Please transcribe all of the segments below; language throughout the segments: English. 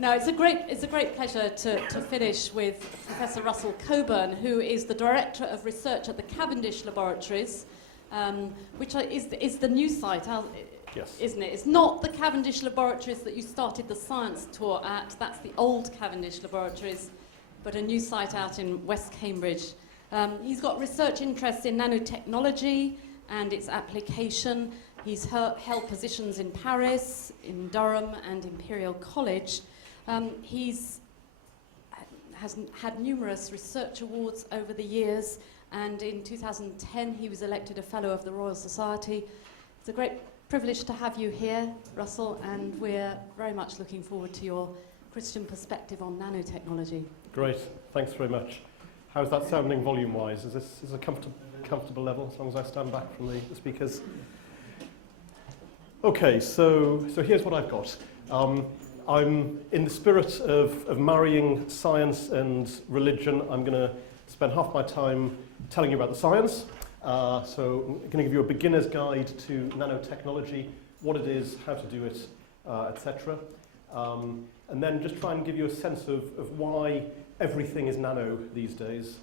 No, it's a great pleasure to finish with Professor Russell Cowburn, who is the Director of Research at the Cavendish Laboratories, which is the new site, yes. Isn't it? It's not the Cavendish Laboratories that you started the science tour at. That's the old Cavendish Laboratories, but a new site out in West Cambridge. He's got research interests in nanotechnology and its application. He's held positions in Paris, in Durham, and Imperial College. He's has had numerous research awards over the years, and in 2010 he was elected a Fellow of the Royal Society. It's a great privilege to have you here, Russell, and we're very much looking forward to your Christian perspective on nanotechnology. Great, thanks very much. How's that sounding volume-wise? Is this a comfortable level, as long as I stand back from the speakers? Okay, so here's what I've got. I'm in the spirit of marrying science and religion. I'm going to spend half my time telling you about the science. So I'm going to give you a beginner's guide to nanotechnology, what it is, how to do it, etc. And then just try and give you a sense of why everything is nano these days,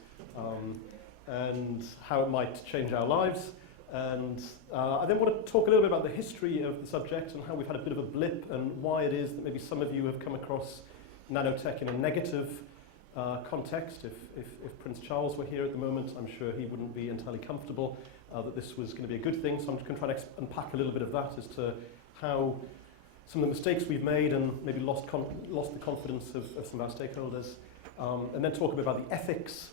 and how it might change our lives. And I then want to talk a little bit about the history of the subject and how we've had a bit of a blip and why it is that maybe some of you have come across nanotech in a negative context. If Prince Charles were here at the moment, I'm sure he wouldn't be entirely comfortable that this was going to be a good thing. So I'm just going to try to unpack a little bit of that as to how some of the mistakes we've made and maybe lost the confidence of some of our stakeholders. And then talk a bit about the ethics,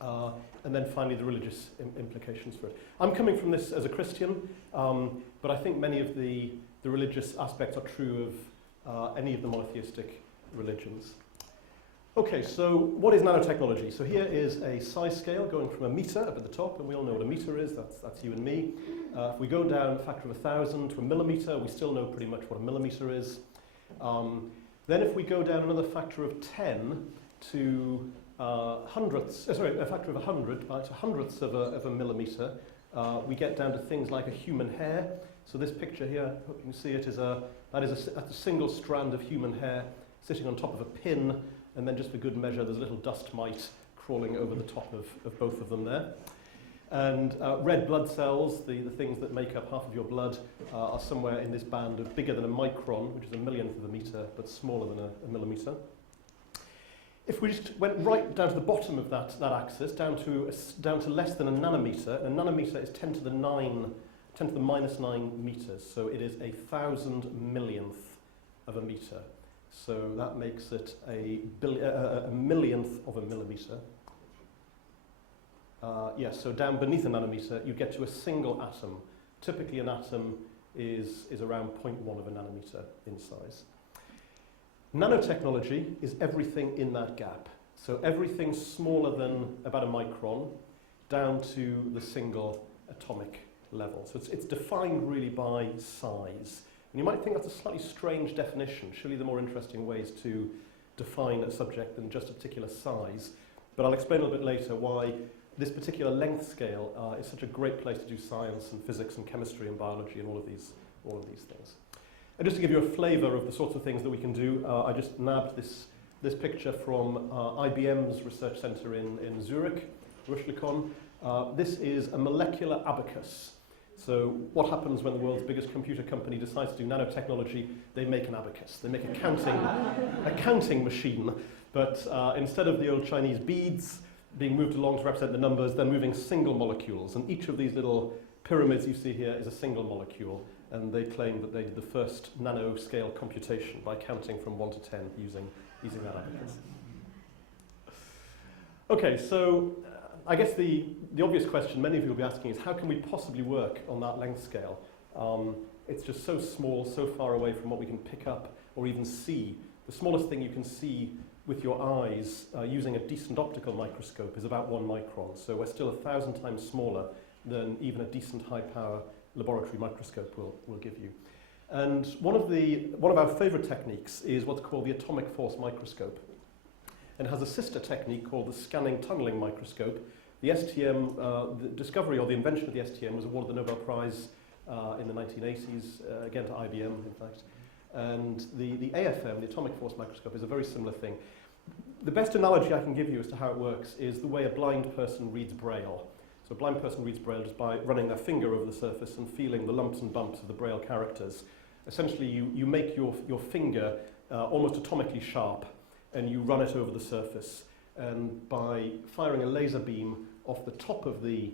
and then finally the religious implications for it. I'm coming from this as a Christian, but I think many of the religious aspects are true of any of the monotheistic religions. Okay, so what is nanotechnology? So here is a size scale going from a meter up at the top, and we all know what a meter is, that's you and me. If we go down a factor of 1,000 to a millimeter, we still know pretty much what a millimeter is. Then if we go down another factor of 10 to a factor of 100 to hundredths of a millimeter, we get down to things like a human hair. So this picture here, I hope you can see it, that's a single strand of human hair sitting on top of a pin, and then just for good measure there's a little dust mite crawling over the top of both of them there. And red blood cells, the things that make up half of your blood, are somewhere in this band of bigger than a micron, which is a millionth of a meter, but smaller than a millimeter. If we just went right down to the bottom of that axis, down to less than a nanometer is 10 to the minus 9 meters. So it is 1,000 millionth of a meter. So that makes it a millionth of a millimeter. So down beneath a nanometer, you get to a single atom. Typically an atom is around 0.1 of a nanometer in size. Nanotechnology is everything in that gap. So everything smaller than about a micron down to the single atomic level. So it's defined really by size. And you might think that's a slightly strange definition. Surely there are more interesting ways to define a subject than just a particular size. But I'll explain a little bit later why this particular length scale is such a great place to do science and physics and chemistry and biology and all of these things. And just to give you a flavour of the sorts of things that we can do, I just nabbed this picture from IBM's research centre in Zurich, Rüschlikon. This is a molecular abacus. So what happens when the world's biggest computer company decides to do nanotechnology? They make an abacus. They make a counting machine. But instead of the old Chinese beads being moved along to represent the numbers, they're moving single molecules. And each of these little pyramids you see here is a single molecule. And they claim that they did the first nanoscale computation by counting from 1 to 10 using that abacus. Okay, so I guess the obvious question many of you will be asking is how can we possibly work on that length scale? It's just so small, so far away from what we can pick up or even see. The smallest thing you can see with your eyes using a decent optical microscope is about 1 micron. So we're still 1,000 times smaller than even a decent high-power laboratory microscope will give you. And one of our favourite techniques is what's called the atomic force microscope. And it has a sister technique called the scanning tunneling microscope. The STM, the discovery or the invention of the STM was awarded the Nobel Prize in the 1980s, again to IBM in fact. And the AFM, the atomic force microscope, is a very similar thing. The best analogy I can give you as to how it works is the way a blind person reads Braille. So a blind person reads Braille just by running their finger over the surface and feeling the lumps and bumps of the Braille characters. Essentially, you make your finger almost atomically sharp, and you run it over the surface. And by firing a laser beam off the top of the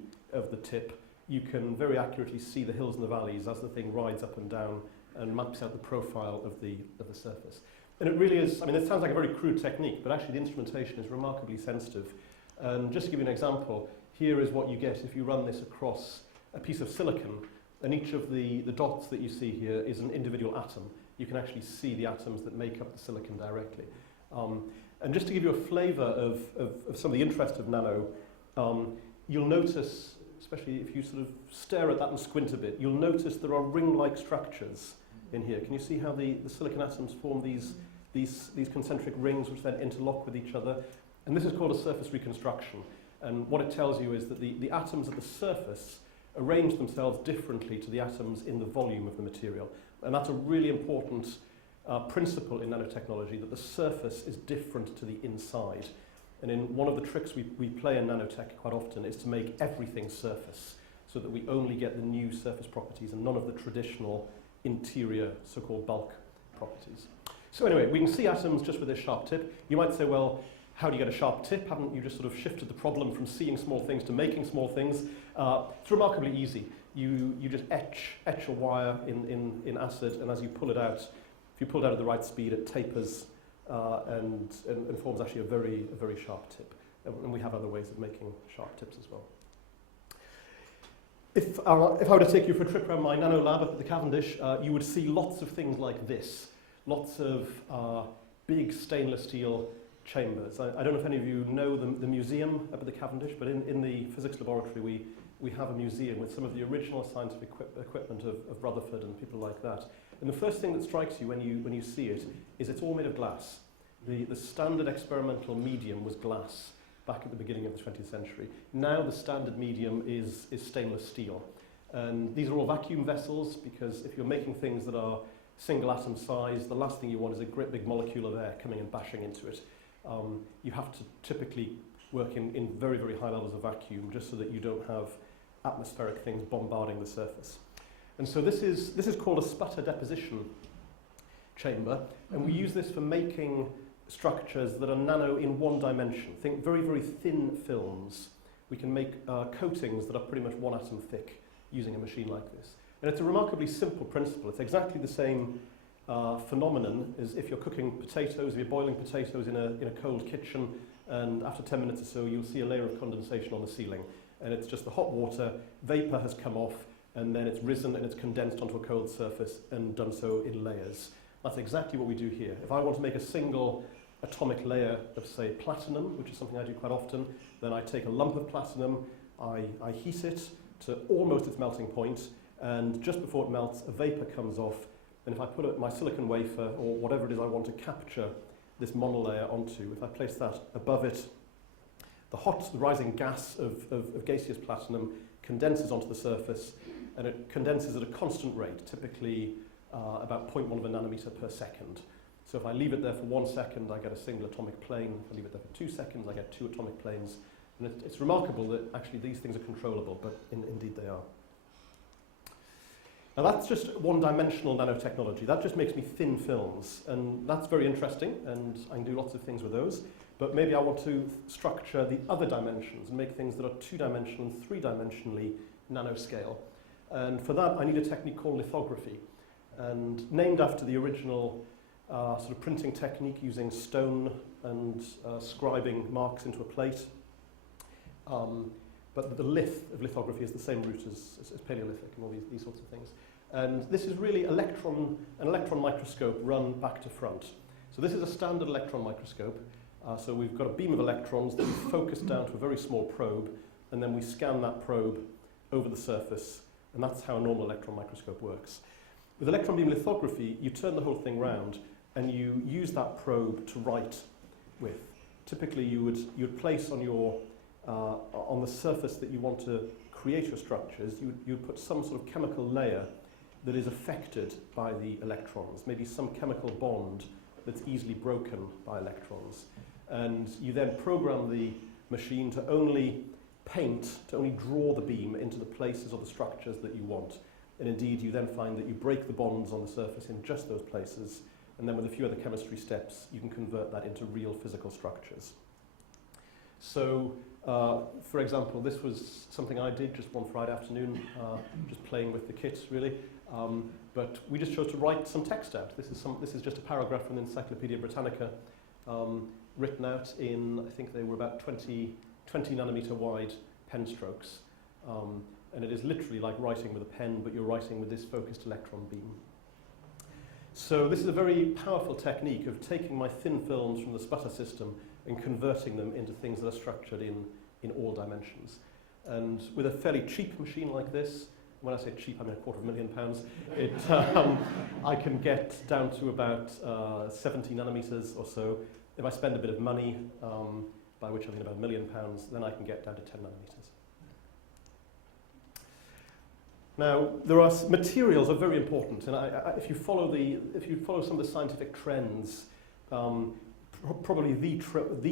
tip, you can very accurately see the hills and the valleys as the thing rides up and down and maps out the profile of the surface. And it really is, I mean, it sounds like a very crude technique, but actually the instrumentation is remarkably sensitive. And just to give you an example, here is what you get if you run this across a piece of silicon, and each of the dots that you see here is an individual atom. You can actually see the atoms that make up the silicon directly. And just to give you a flavour of some of the interest of nano, you'll notice, especially if you sort of stare at that and squint a bit, you'll notice there are ring-like structures in here. Can you see how the silicon atoms form these concentric rings which then interlock with each other? And this is called a surface reconstruction. And what it tells you is that the atoms at the surface arrange themselves differently to the atoms in the volume of the material. And that's a really important principle in nanotechnology, that the surface is different to the inside. And in one of the tricks we play in nanotech quite often is to make everything surface, so that we only get the new surface properties and none of the traditional interior so-called bulk properties. So anyway, we can see atoms just with this sharp tip. You might say, well, how do you get a sharp tip? Haven't you just sort of shifted the problem from seeing small things to making small things? It's remarkably easy. You just etch a wire in acid, and as you pull it out, if you pull it out at the right speed, it tapers and forms actually a very sharp tip. And we have other ways of making sharp tips as well. If I were to take you for a trip around my nano lab up at the Cavendish, you would see lots of things like this. Lots of big stainless steel chambers. I don't know if any of you know the museum up at the Cavendish, but in the physics laboratory we have a museum with some of the original scientific equipment of Rutherford and people like that. And the first thing that strikes you when you see it is it's all made of glass. The standard experimental medium was glass back at the beginning of the 20th century. Now the standard medium is stainless steel. And these are all vacuum vessels, because if you're making things that are single atom size, the last thing you want is a great big molecule of air coming and bashing into it. You have to typically work in very high levels of vacuum, just so that you don't have atmospheric things bombarding the surface. And so this is called a sputter deposition chamber, and we use this for making structures that are nano in one dimension. Think very thin films. We can make coatings that are pretty much one atom thick using a machine like this. And it's a remarkably simple principle. It's exactly the same phenomenon as if you're cooking potatoes, if you're boiling potatoes in a cold kitchen, and after 10 minutes or so you'll see a layer of condensation on the ceiling. And it's just the hot water, vapor has come off, and then it's risen and it's condensed onto a cold surface and done so in layers. That's exactly what we do here. If I want to make a single atomic layer of, say, platinum, which is something I do quite often, then I take a lump of platinum, I heat it to almost its melting point, and just before it melts, a vapor comes off, and if I put my silicon wafer, or whatever it is I want to capture this monolayer onto, if I place that above it, the rising gas of gaseous platinum condenses onto the surface, and it condenses at a constant rate, typically about 0.1 of a nanometer per second. So if I leave it there for 1 second, I get a single atomic plane. If I leave it there for 2 seconds, I get 2 atomic planes. And it's remarkable that actually these things are controllable, but indeed they are. Now that's just one-dimensional nanotechnology. That just makes me thin films, and that's very interesting, and I can do lots of things with those. But maybe I want to structure the other dimensions and make things that are 2-dimensional and 3-dimensionally nanoscale. And for that, I need a technique called lithography, and named after the original sort of printing technique using stone and scribing marks into a plate. But the lith of lithography is the same root as Paleolithic and all these sorts of things. And this is really an electron microscope run back to front. So this is a standard electron microscope. So we've got a beam of electrons that we focus down to a very small probe, and then we scan that probe over the surface, and that's how a normal electron microscope works. With electron beam lithography, you turn the whole thing round, and you use that probe to write with. Typically, you'd place on your on the surface that you want to create your structures, you'd put some sort of chemical layer that is affected by the electrons, maybe some chemical bond that's easily broken by electrons. And you then program the machine to only paint, to only draw the beam into the places or the structures that you want. And indeed, you then find that you break the bonds on the surface in just those places, and then with a few other chemistry steps, you can convert that into real physical structures. So, for example, this was something I did just one Friday afternoon, just playing with the kit, really. But we just chose to write some text out. This is just a paragraph from the Encyclopedia Britannica, written out in, I think they were about 20 nanometer wide pen strokes. And it is literally like writing with a pen, but you're writing with this focused electron beam. So this is a very powerful technique of taking my thin films from the sputter system and converting them into things that are structured in all dimensions. And with a fairly cheap machine like this, when I say cheap, I mean £250,000, I can get down to about 70 nanometers or so. If I spend a bit of money, by which I mean about £1 million, then I can get down to 10 nanometers. Now, materials are very important, and if you follow some of the scientific trends, probably the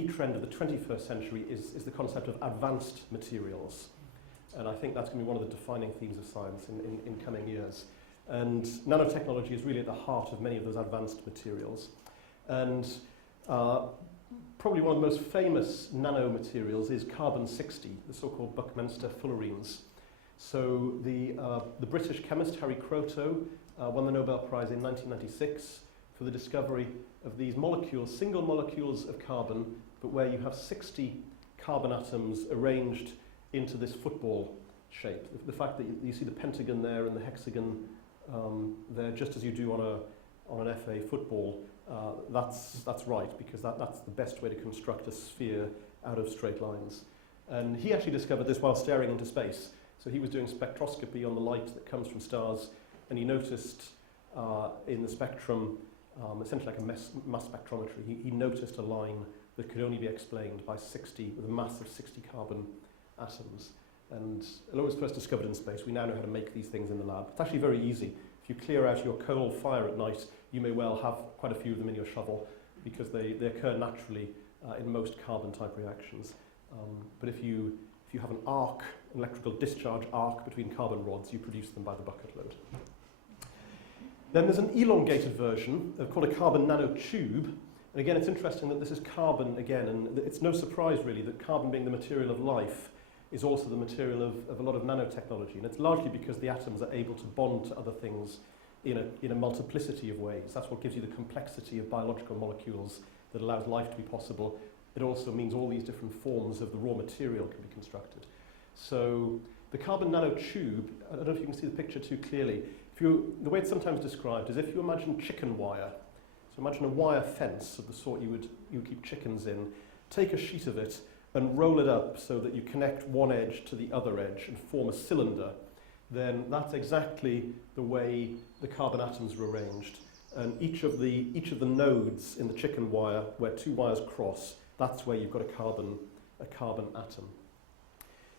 trend of the 21st century is the concept of advanced materials. And I think that's going to be one of the defining themes of science in coming years. And nanotechnology is really at the heart of many of those advanced materials. And probably one of the most famous nanomaterials is carbon-60, the so-called Buckminster fullerenes. So the British chemist Harry Kroto won the Nobel Prize in 1996 for the discovery of these molecules, single molecules of carbon, but where you have 60 carbon atoms arranged into this football shape. The fact that you see the pentagon there and the hexagon there, just as you do on an FA football, that's right, because that's the best way to construct a sphere out of straight lines. And he actually discovered this while staring into space. So he was doing spectroscopy on the light that comes from stars, and he noticed in the spectrum, essentially like a mass spectrometry, he noticed a line that could only be explained by 60, with a mass of 60 carbon atoms. And although it was first discovered in space, we now know how to make these things in the lab. It's actually very easy. If you clear out your coal fire at night, you may well have quite a few of them in your shovel, because they occur naturally in most carbon-type reactions. But if you have an arc, an electrical discharge arc between carbon rods, you produce them by the bucket load. Then there's an elongated version called a carbon nanotube. And again, it's interesting that this is carbon again, and it's no surprise really that carbon, being the material of life, is also the material of a lot of nanotechnology. And it's largely because the atoms are able to bond to other things in a multiplicity of ways. That's what gives you the complexity of biological molecules that allows life to be possible. It also means all these different forms of the raw material can be constructed. So the carbon nanotube, I don't know if you can see the picture too clearly. The way it's sometimes described is if you imagine chicken wire. So imagine a wire fence of the sort you would keep chickens in. Take a sheet of it and roll it up so that you connect one edge to the other edge and form a cylinder. Then that's exactly the way the carbon atoms are arranged. And each of the nodes in the chicken wire, where two wires cross, that's where you've got a carbon atom.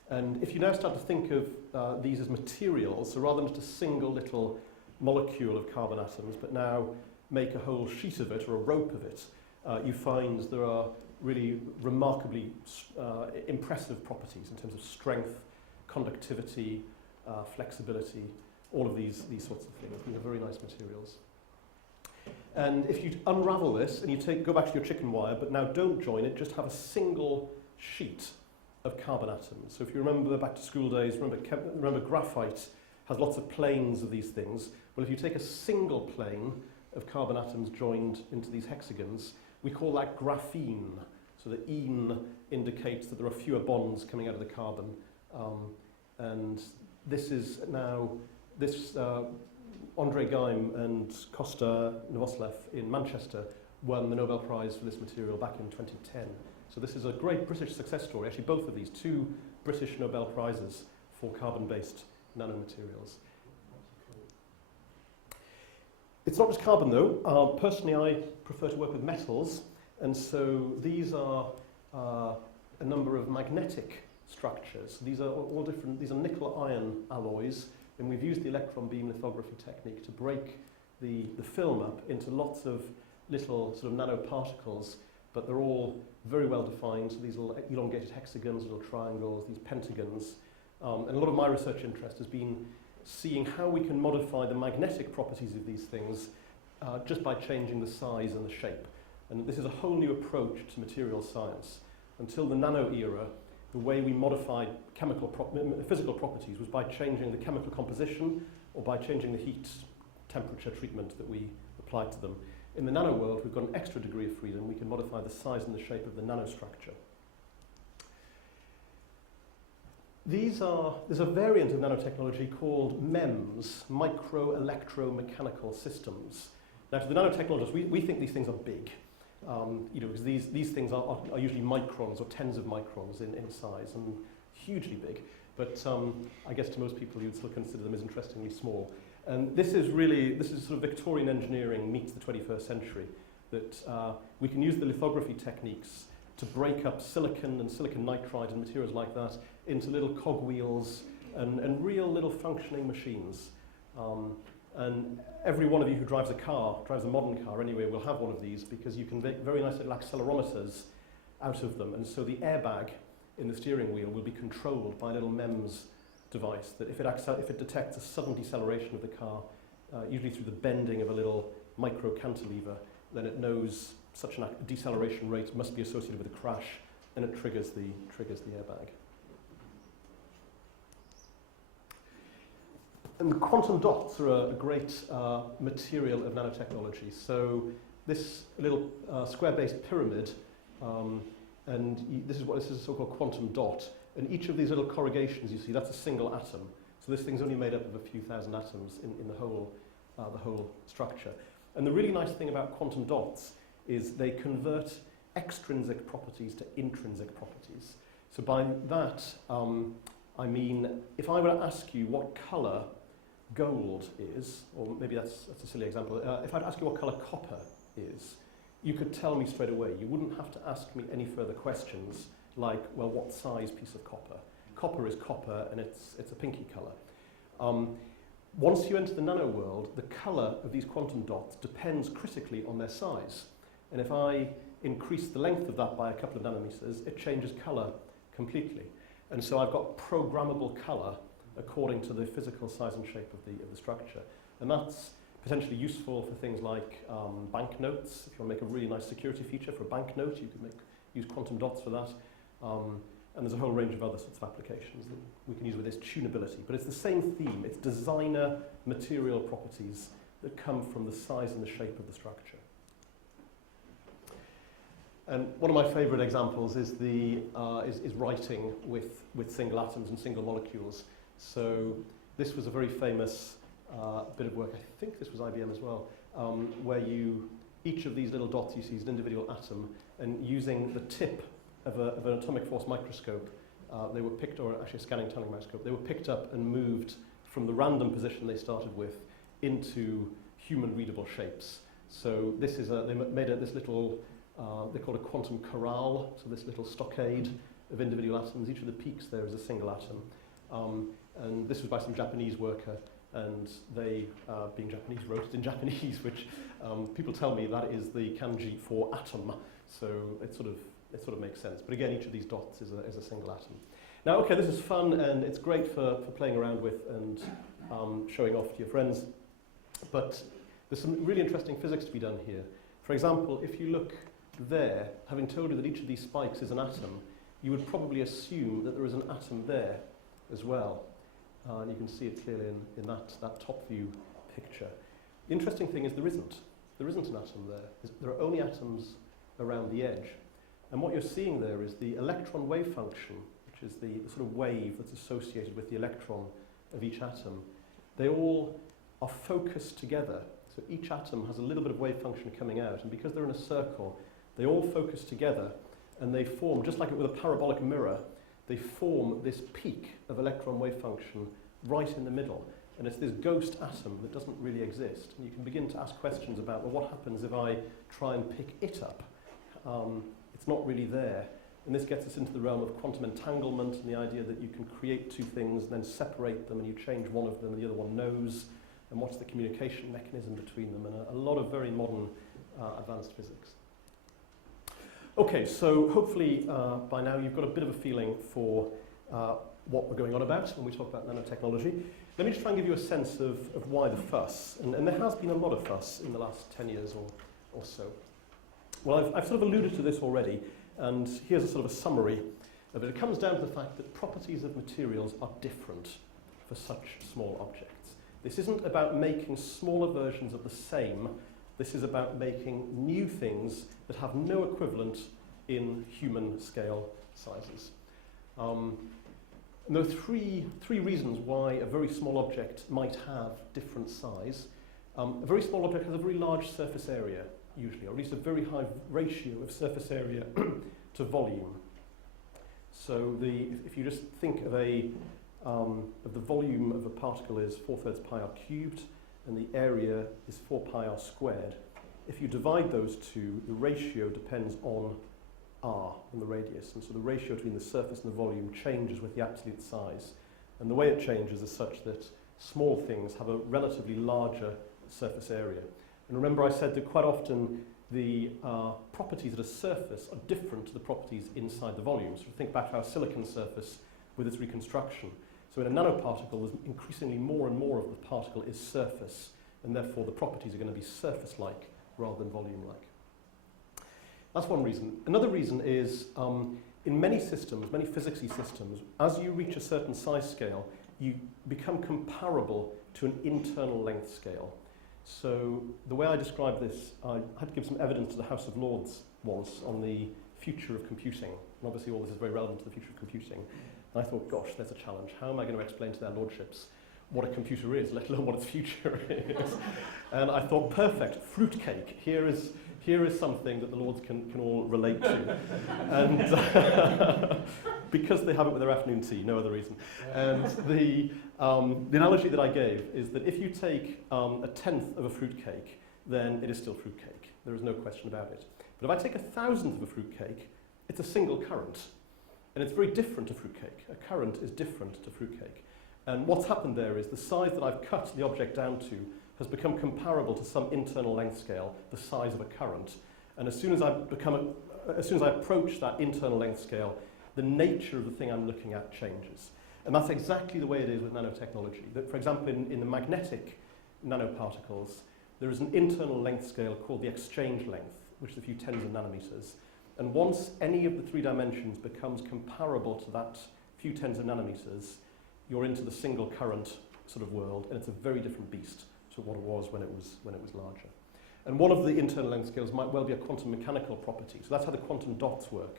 And if you now start to think of these as materials, so rather than just a single little molecule of carbon atoms, but now make a whole sheet of it or a rope of it, you find there are really remarkably impressive properties in terms of strength, conductivity, flexibility, all of these sorts of things. These are very nice materials. And if you unravel this and you go back to your chicken wire, but now don't join it, just have a single sheet of carbon atoms. So if you remember back to school days, remember graphite has lots of planes of these things. Well, if you take a single plane of carbon atoms joined into these hexagons, we call that graphene. So the "ene" indicates that there are fewer bonds coming out of the carbon. And this is now, Andre Geim and Kosta Novoselev in Manchester won the Nobel Prize for this material back in 2010. So this is a great British success story. Actually, both of these, 2 British Nobel Prizes for carbon-based nanomaterials. It's not just carbon, though. Personally, I prefer to work with metals, and so these are a number of magnetic structures. These are all different. These are nickel-iron alloys And we've used the electron beam lithography technique to break the film up into lots of little sort of nanoparticles, but they're all very well defined. So these little elongated hexagons, little triangles, these pentagons. And a lot of my research interest has been seeing how we can modify the magnetic properties of these things just by changing the size and the shape. And this is a whole new approach to material science. Until the nano era, the way we modified physical properties was by changing the chemical composition or by changing the heat temperature treatment that we applied to them. In the nano world, we've got an extra degree of freedom. We can modify the size and the shape of the nanostructure. There's a variant of nanotechnology called MEMS, micro-electromechanical systems. Now, to the nanotechnologists, we think these things are big. Because these things are usually microns or tens of microns in size and hugely big. But I guess to most people, you'd still consider them as interestingly small. And this is sort of Victorian engineering meets the 21st century, that we can use the lithography techniques to break up silicon and silicon nitride and materials like that into little cogwheels and real little functioning machines. And every one of you who drives a modern car anyway, will have one of these, because you can make very nice little accelerometers out of them. And so the airbag in the steering wheel will be controlled by a little MEMS device that if it detects a sudden deceleration of the car, usually through the bending of a little micro cantilever, then it knows such a deceleration rate must be associated with a crash, and it triggers the airbag. And quantum dots are a great material of nanotechnology. So this little square-based pyramid, this is a so-called quantum dot. And each of these little corrugations you see, that's a single atom. So this thing's only made up of a few thousand atoms in the whole structure. And the really nice thing about quantum dots is they convert extrinsic properties to intrinsic properties. So by that, I mean, if I were to ask you what colour gold is, or maybe that's a silly example, if I'd ask you what colour copper is, you could tell me straight away. You wouldn't have to ask me any further questions like, well, what size piece of copper? Copper is copper, and it's a pinky colour. Once you enter the nano world, the colour of these quantum dots depends critically on their size. And if I increase the length of that by a couple of nanometers, it changes colour completely. And so I've got programmable colour according to the physical size and shape of the structure. And that's potentially useful for things like banknotes. If you want to make a really nice security feature for a banknote, you could use quantum dots for that. And there's a whole range of other sorts of applications that we can use with this tunability. But it's the same theme. It's designer material properties that come from the size and the shape of the structure. And one of my favourite examples is writing with single atoms and single molecules. So this was a very famous bit of work. I think this was IBM as well, where each of these little dots you see is an individual atom, and using the tip of an atomic force microscope, they were picked, or actually a scanning tunneling microscope, they were picked up and moved from the random position they started with into human readable shapes. So this is they made this little, they call it a quantum corral, so this little stockade of individual atoms. Each of the peaks there is a single atom. And this was by some Japanese worker, and they, being Japanese, wrote it in Japanese, which people tell me that is the kanji for atom. So it sort of makes sense. But again, each of these dots is a single atom. Now, okay, this is fun, and it's great for playing around with and showing off to your friends. But there's some really interesting physics to be done here. For example, if you look there, having told you that each of these spikes is an atom, you would probably assume that there is an atom there as well. And you can see it clearly in that top view picture. The interesting thing is there isn't. There isn't an atom there. There are only atoms around the edge. And what you're seeing there is the electron wave function, which is the sort of wave that's associated with the electron of each atom. They all are focused together. So each atom has a little bit of wave function coming out. And because they're in a circle, they all focus together, and they form, just like with a parabolic mirror, they form this peak of electron wave function right in the middle. And it's this ghost atom that doesn't really exist. And you can begin to ask questions about, well, what happens if I try and pick it up? It's not really there. And this gets us into the realm of quantum entanglement and the idea that you can create two things and then separate them and you change one of them and the other one knows, and what's the communication mechanism between them, and a lot of very modern advanced physics. Okay, so hopefully by now you've got a bit of a feeling for what we're going on about when we talk about nanotechnology. Let me just try and give you a sense of why the fuss. And there has been a lot of fuss in the last 10 years or so. Well, I've sort of alluded to this already, and here's a sort of a summary of it. It comes down to the fact that properties of materials are different for such small objects. This isn't about making smaller versions of the same. This is about making new things that have no equivalent in human scale sizes. And there are three reasons why a very small object might have different size. A very small object has a very large surface area, usually, or at least a very high ratio of surface area to volume. So if you just think of the volume of a particle is 4/3 pi r cubed, and the area is 4 pi r squared. If you divide those two, the ratio depends on r and the radius, and so the ratio between the surface and the volume changes with the absolute size. And the way it changes is such that small things have a relatively larger surface area. And remember I said that quite often the properties at a surface are different to the properties inside the volume. So think back to our silicon surface with its reconstruction. So in a nanoparticle, there's increasingly more and more of the particle is surface, and therefore the properties are going to be surface-like rather than volume-like. That's one reason. Another reason is in many systems, many physicsy systems, as you reach a certain size scale, you become comparable to an internal length scale. So the way I describe this, I had to give some evidence to the House of Lords once on the future of computing. And obviously all this is very relevant to the future of computing. And I thought, gosh, there's a challenge. How am I going to explain to their lordships what a computer is, let alone what its future is? And I thought, perfect, fruitcake. Here is something that the lords can all relate to. And because they have it with their afternoon tea, no other reason. And the analogy that I gave is that if you take a tenth of a fruitcake, then it is still fruitcake. There is no question about it. But if I take a thousandth of a fruitcake, it's a single current. And it's very different to fruitcake. A current is different to fruitcake. And what's happened there is the size that I've cut the object down to has become comparable to some internal length scale, the size of a current. And as soon as I approach that internal length scale, the nature of the thing I'm looking at changes. And that's exactly the way it is with nanotechnology. That, for example, in the magnetic nanoparticles, there is an internal length scale called the exchange length, which is a few tens of nanometers. And once any of the three dimensions becomes comparable to that few tens of nanometers, you're into the single current sort of world, and it's a very different beast to what it was when it was larger. And one of the internal length scales might well be a quantum mechanical property. So that's how the quantum dots work.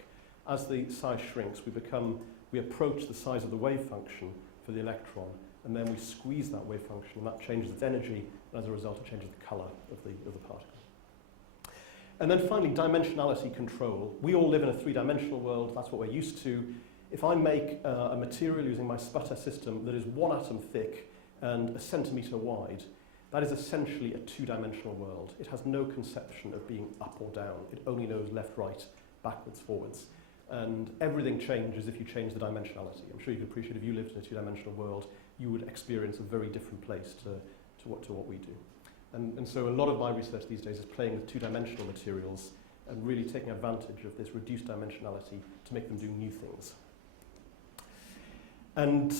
As the size shrinks, we approach the size of the wave function for the electron, and then we squeeze that wave function, and that changes its energy, and as a result, it changes the color of the particle. And then finally, dimensionality control. We all live in a three-dimensional world. That's what we're used to. If I make a material using my sputter system that is 1 atom thick and a centimeter wide, that is essentially a two-dimensional world. It has no conception of being up or down. It only knows left, right, backwards, forwards. And everything changes if you change the dimensionality. I'm sure you can appreciate if you lived in a two-dimensional world, you would experience a very different place to what we do. And so a lot of my research these days is playing with two-dimensional materials and really taking advantage of this reduced dimensionality to make them do new things. And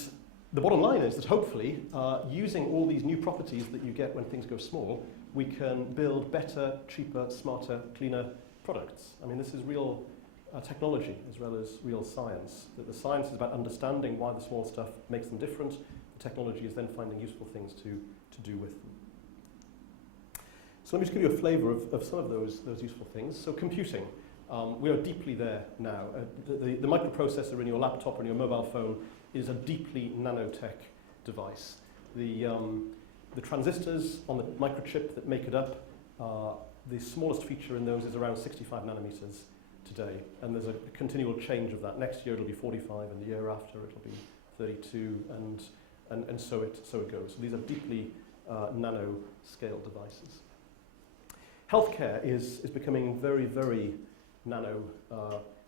the bottom line is that hopefully, using all these new properties that you get when things go small, we can build better, cheaper, smarter, cleaner products. I mean, this is real technology as well as real science. That the science is about understanding why the small stuff makes them different. The technology is then finding useful things to do with them. So let me just give you a flavour of some of those useful things. So computing. We are deeply there now. The microprocessor in your laptop or in your mobile phone is a deeply nanotech device. The transistors on the microchip that make it up, the smallest feature in those is around 65 nanometers today. And there's a continual change of that. Next year it'll be 45, and the year after it'll be 32, and so it goes. So these are deeply nano-scale devices. Healthcare is becoming very, very nano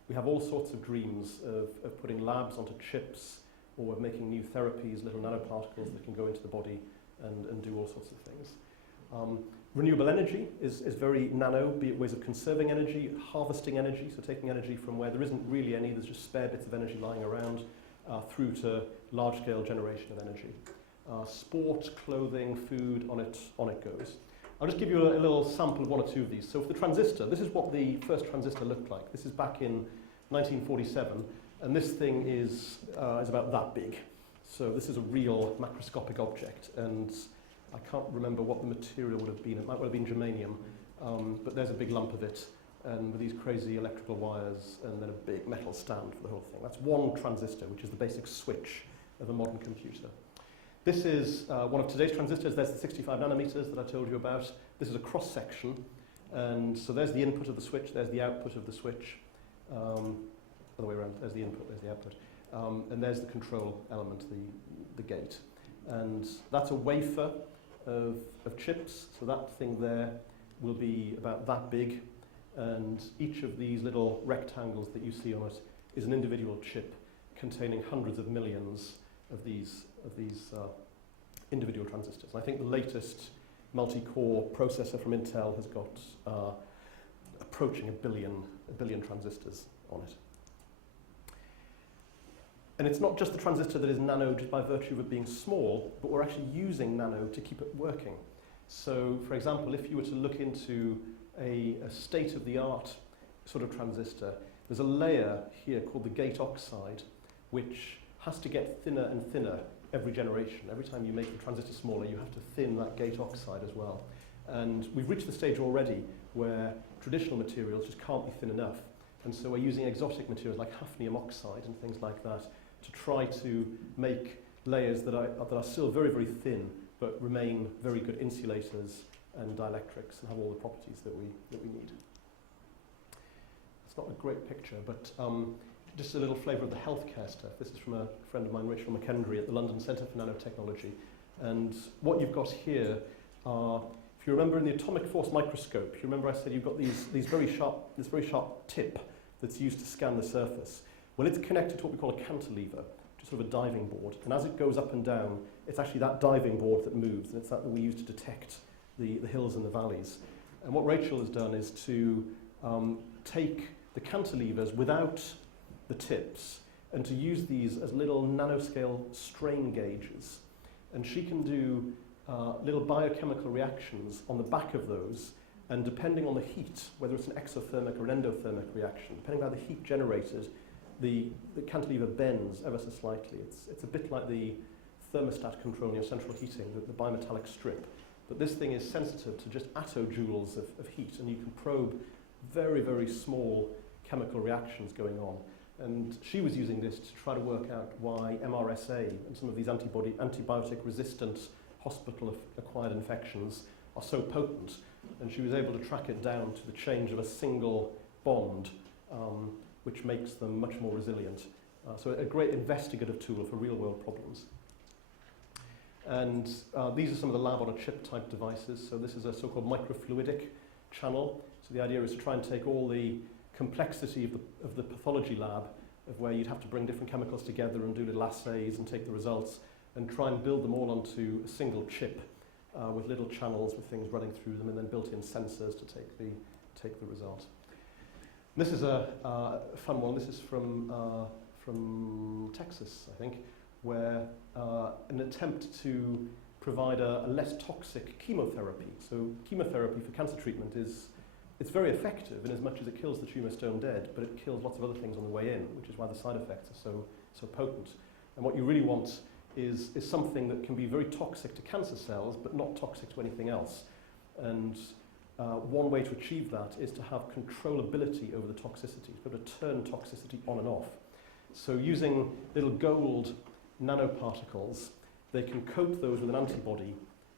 We have all sorts of dreams of putting labs onto chips, or of making new therapies, little nanoparticles that can go into the body and do all sorts of things. Renewable energy is very nano, be it ways of conserving energy, harvesting energy, so taking energy from where there isn't really any, there's just spare bits of energy lying around, through to large-scale generation of energy. Sport, clothing, food, on it goes. I'll just give you a little sample of one or two of these. So for the transistor, this is what the first transistor looked like. This is back in 1947, and this thing is about that big. So this is a real macroscopic object, and I can't remember what the material would have been. It might well have been germanium, but there's a big lump of it, and with these crazy electrical wires, and then a big metal stand for the whole thing. That's one transistor, which is the basic switch of a modern computer. This is one of today's transistors. There's the 65 nanometers that I told you about. This is a cross-section, and so there's the input of the switch, there's the output of the switch. Other way around, there's the input, there's the output. And there's the control element, the gate. And that's a wafer of chips, so that thing there will be about that big, and each of these little rectangles that you see on it is an individual chip containing hundreds of millions of these individual transistors. And I think the latest multi-core processor from Intel has got approaching a billion transistors on it. And it's not just the transistor that is nano just by virtue of it being small, but we're actually using nano to keep it working. So, for example, if you were to look into a state-of-the-art sort of transistor, there's a layer here called the gate oxide, which has to get thinner and thinner every generation. Every time you make the transistor smaller, you have to thin that gate oxide as well. And we've reached the stage already where traditional materials just can't be thin enough. And so we're using exotic materials like hafnium oxide and things like that to try to make layers that are still very, very thin, but remain very good insulators and dielectrics and have all the properties that we need. It's not a great picture, but just a little flavour of the healthcare stuff. This is from a friend of mine, Rachel McKendry, at the London Centre for Nanotechnology. And what you've got here are, if you remember in the atomic force microscope, you remember I said you've got this very sharp tip that's used to scan the surface. Well, it's connected to what we call a cantilever, which is sort of a diving board. And as it goes up and down, it's actually that diving board that moves, and it's that we use to detect the hills and the valleys. And what Rachel has done is to take the cantilevers without the tips and to use these as little nanoscale strain gauges. And she can do little biochemical reactions on the back of those, and depending on the heat, whether it's an exothermic or an endothermic reaction, depending on how the heat generated, the cantilever bends ever so slightly. It's a bit like the thermostat controlling your central heating, the bimetallic strip. But this thing is sensitive to just attojoules of heat, and you can probe very, very small chemical reactions going on. And she was using this to try to work out why MRSA and some of these antibiotic-resistant hospital-acquired infections are so potent. And she was able to track it down to the change of a single bond, which makes them much more resilient. So a great investigative tool for real-world problems. And these are some of the lab-on-a-chip type devices. So this is a so-called microfluidic channel. So the idea is to try and take all the complexity of the pathology lab, of where you'd have to bring different chemicals together and do little assays and take the results, and try and build them all onto a single chip with little channels with things running through them, and then built-in sensors to take the result. This is a fun one. This is from Texas, I think, where an attempt to provide a less toxic chemotherapy. So chemotherapy for cancer treatment it's very effective in as much as it kills the tumour stone dead, but it kills lots of other things on the way in, which is why the side effects are so potent. And what you really want is something that can be very toxic to cancer cells, but not toxic to anything else. And one way to achieve that is to have controllability over the toxicity, to be able to turn toxicity on and off. So using little gold nanoparticles, they can coat those with an antibody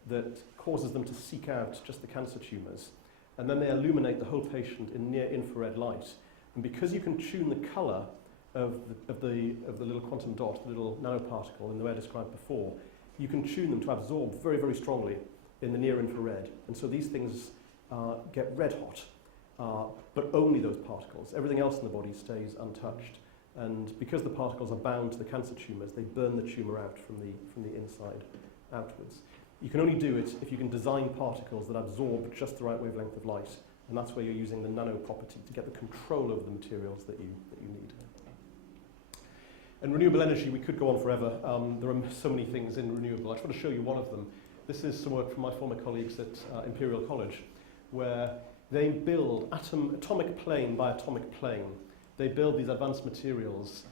that causes them to seek out just the cancer tumours. And then they illuminate the whole patient in near-infrared light. And because you can tune the colour of the little quantum dot, the little nanoparticle in the way I described before, you can tune them to absorb very, very strongly in the near-infrared. And so these things get red hot. but only those particles. Everything else in the body stays untouched. And because the particles are bound to the cancer tumours, they burn the tumour out from the inside outwards. You can only do it if you can design particles that absorb just the right wavelength of light, and that's where you're using the nano property to get the control over the materials that you need. And renewable energy, we could go on forever. There are so many things in renewable. I just want to show you one of them. This is some work from my former colleagues at Imperial College, where they build atomic plane by atomic plane. They build these advanced materials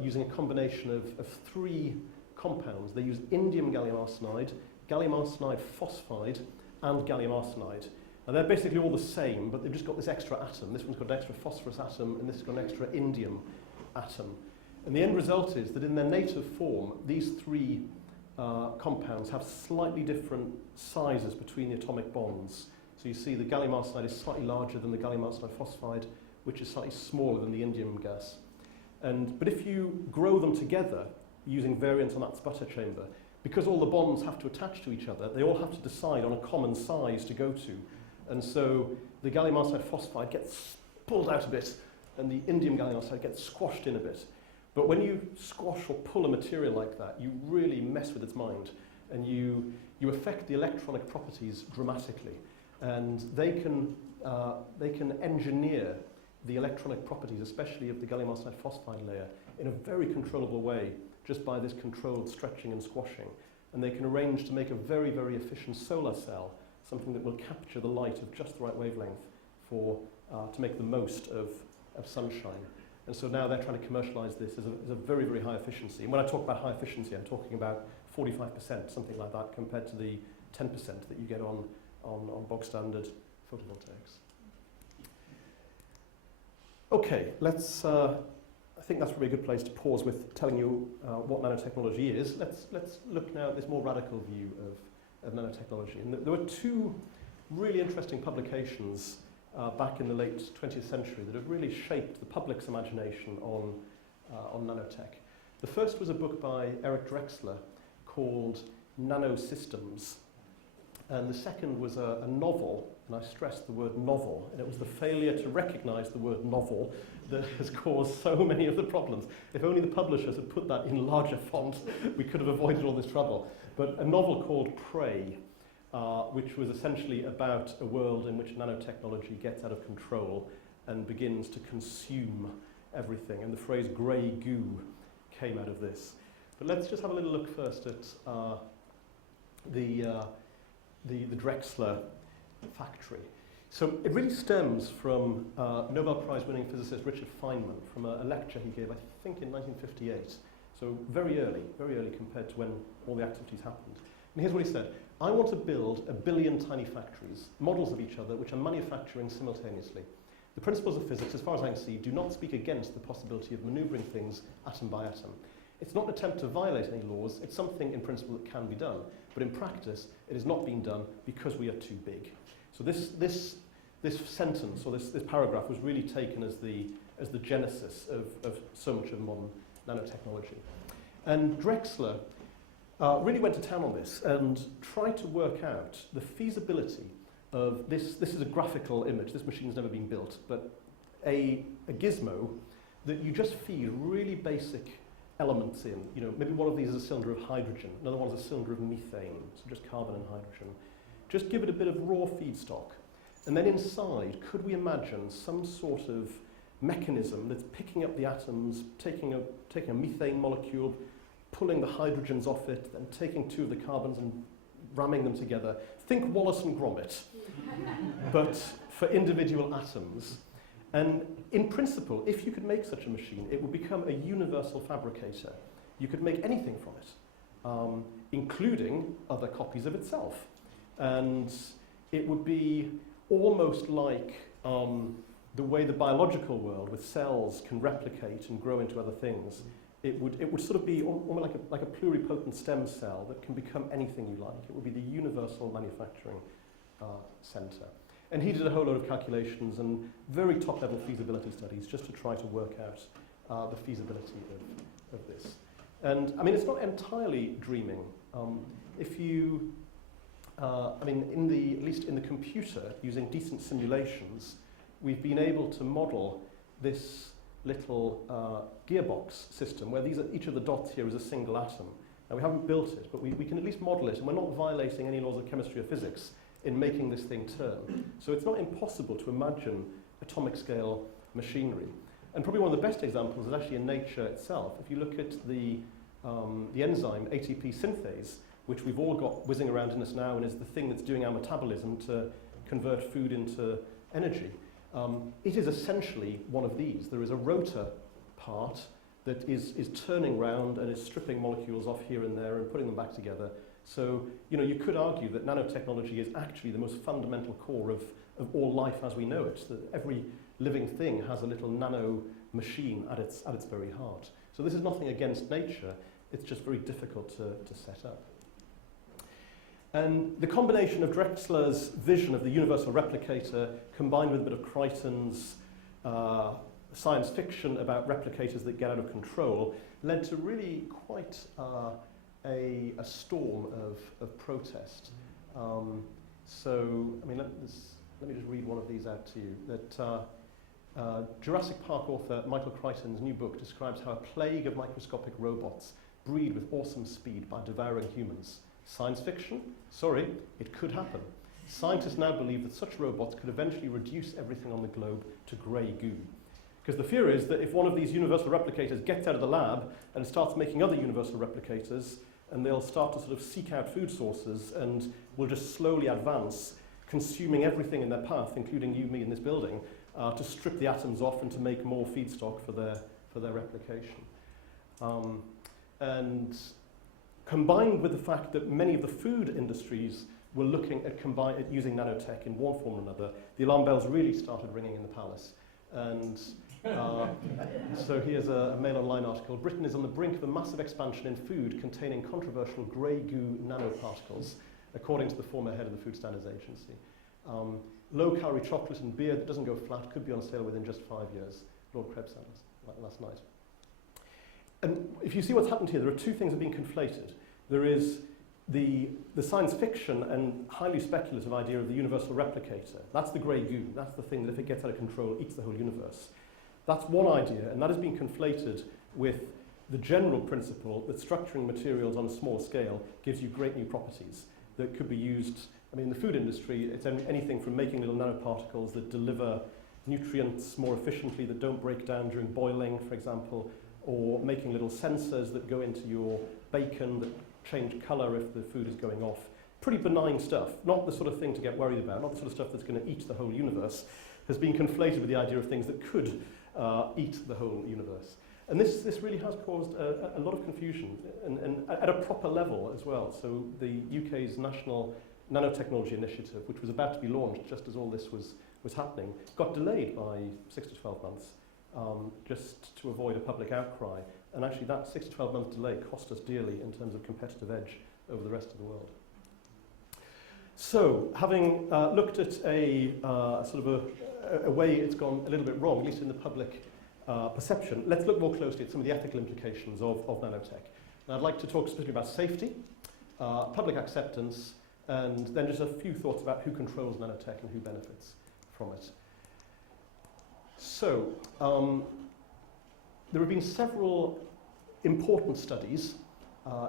using a combination of three compounds. They use indium gallium arsenide phosphide, and gallium arsenide. And they're basically all the same, but they've just got this extra atom. This one's got an extra phosphorus atom, and this has got an extra indium atom. And the end result is that in their native form, these three compounds have slightly different sizes between the atomic bonds. So you see the gallium arsenide is slightly larger than the gallium arsenide phosphide, which is slightly smaller than the indium gas. But if you grow them together using variants on that sputter chamber, because all the bonds have to attach to each other, they all have to decide on a common size to go to. And so the gallium arsenide phosphide gets pulled out a bit, and the indium gallium arsenide gets squashed in a bit. But when you squash or pull a material like that, you really mess with its mind, and you affect the electronic properties dramatically. And they can engineer the electronic properties, especially of the gallium arsenide phosphide layer, in a very controllable way, just by this controlled stretching and squashing. And they can arrange to make a very, very efficient solar cell, something that will capture the light of just the right wavelength to make the most of sunshine. And so now they're trying to commercialize this as a very, very high efficiency. And when I talk about high efficiency, I'm talking about 45%, something like that, compared to the 10% that you get on bog standard photovoltaics. Okay, I think that's probably a good place to pause with telling you what nanotechnology is. Let's look now at this more radical view of nanotechnology. And there were two really interesting publications back in the late 20th century that have really shaped the public's imagination on nanotech. The first was a book by Eric Drexler called Nanosystems. And the second was a novel, and I stress the word novel, and it was the failure to recognize the word novel that has caused so many of the problems. If only the publishers had put that in larger font, we could have avoided all this trouble. But a novel called Prey, which was essentially about a world in which nanotechnology gets out of control and begins to consume everything. And the phrase grey goo came out of this. But let's just have a little look first at the Drexler factory. So it really stems from Nobel Prize winning physicist Richard Feynman from a lecture he gave, I think, in 1958. So very early compared to when all the activities happened. And here's what he said: I want to build 1 billion tiny factories, models of each other, which are manufacturing simultaneously. The principles of physics, as far as I can see, do not speak against the possibility of maneuvering things atom by atom. It's not an attempt to violate any laws, it's something in principle that can be done. But in practice, it is not being done because we are too big. So this sentence, or this paragraph, was really taken as the genesis of so much of modern nanotechnology. And Drexler really went to town on this and tried to work out the feasibility of this. This is a graphical image. This machine's never been built, but a gizmo that you just feed really basic elements in. You know, maybe one of these is a cylinder of hydrogen, another one is a cylinder of methane, so just carbon and hydrogen. Just give it a bit of raw feedstock. And then inside, could we imagine some sort of mechanism that's picking up the atoms, taking a methane molecule, pulling the hydrogens off it, then taking two of the carbons and ramming them together. Think Wallace and Gromit, but for individual atoms. And in principle, if you could make such a machine, it would become a universal fabricator. You could make anything from it, including other copies of itself. And it would be almost like the way the biological world with cells can replicate and grow into other things. It would sort of be almost like a pluripotent stem cell that can become anything you like. It would be the universal manufacturing center. And he did a whole lot of calculations and very top-level feasibility studies just to try to work out the feasibility of this. And I mean, it's not entirely dreaming. If you, at least in the computer, using decent simulations, we've been able to model this little gearbox system where each of the dots here is a single atom. Now, we haven't built it, but we can at least model it, and we're not violating any laws of chemistry or physics in making this thing turn. So it's not impossible to imagine atomic scale machinery. And probably one of the best examples is actually in nature itself. If you look at the enzyme ATP synthase, which we've all got whizzing around in us now and is the thing that's doing our metabolism to convert food into energy, it is essentially one of these. There is a rotor part that is turning round and is stripping molecules off here and there and putting them back together. So, you could argue that nanotechnology is actually the most fundamental core of all life as we know it. That every living thing has a little nano machine at its very heart. So this is nothing against nature, it's just very difficult to set up. And the combination of Drexler's vision of the universal replicator combined with a bit of Crichton's science fiction about replicators that get out of control led to really quite a storm of protest. So, I mean, let me just read one of these out to you. That Jurassic Park author Michael Crichton's new book describes how a plague of microscopic robots breed with awesome speed by devouring humans. Science fiction? Sorry, it could happen. Scientists now believe that such robots could eventually reduce everything on the globe to grey goo. Because the fear is that if one of these universal replicators gets out of the lab and starts making other universal replicators, and they'll start to sort of seek out food sources and will just slowly advance, consuming everything in their path, including you, me, in this building, to strip the atoms off and to make more feedstock for their replication. And combined with the fact that many of the food industries were looking at using nanotech in one form or another, the alarm bells really started ringing in the palace. And so here's a Mail Online article. Britain is on the brink of a massive expansion in food containing controversial grey goo nanoparticles, according to the former head of the Food Standards Agency. Low-calorie chocolate and beer that doesn't go flat could be on sale within just 5 years. Lord Krebs said last night. And if you see what's happened here, there are two things that are being conflated. There is the science fiction and highly speculative idea of the universal replicator. That's the grey goo. That's the thing that if it gets out of control, eats the whole universe. That's one idea, and that has been conflated with the general principle that structuring materials on a small scale gives you great new properties that could be used. I mean, in the food industry, it's anything from making little nanoparticles that deliver nutrients more efficiently, that don't break down during boiling, for example, or making little sensors that go into your bacon that change colour if the food is going off. Pretty benign stuff, not the sort of thing to get worried about, not the sort of stuff that's going to eat the whole universe, has been conflated with the idea of things that could eat the whole universe. And this really has caused a lot of confusion, and at a proper level as well. So the UK's National Nanotechnology Initiative, which was about to be launched just as all this was happening, got delayed by 6 to 12 months, just to avoid a public outcry. And actually that 6 to 12 month delay cost us dearly in terms of competitive edge over the rest of the world. So, having looked at a sort of a way it's gone a little bit wrong, at least in the public perception, let's look more closely at some of the ethical implications of nanotech. And I'd like to talk specifically about safety, public acceptance, and then just a few thoughts about who controls nanotech and who benefits from it. So, there have been several important studies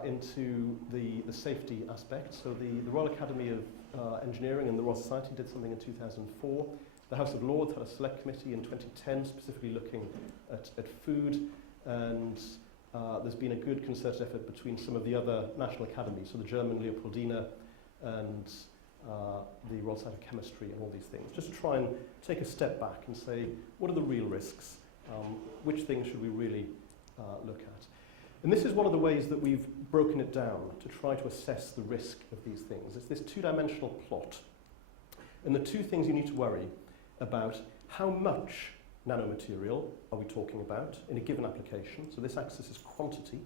into the safety aspect. So the Royal Academy of Engineering and the Royal Society did something in 2004. The House of Lords had a select committee in 2010 specifically looking at food, and there's been a good concerted effort between some of the other national academies, so the German Leopoldina and the Royal Society of Chemistry and all these things, just to try and take a step back and say, what are the real risks? Which things should we really look at? And this is one of the ways that we've broken it down to try to assess the risk of these things. It's this two-dimensional plot. And the two things you need to worry about: how much nanomaterial are we talking about in a given application? So this axis is quantity.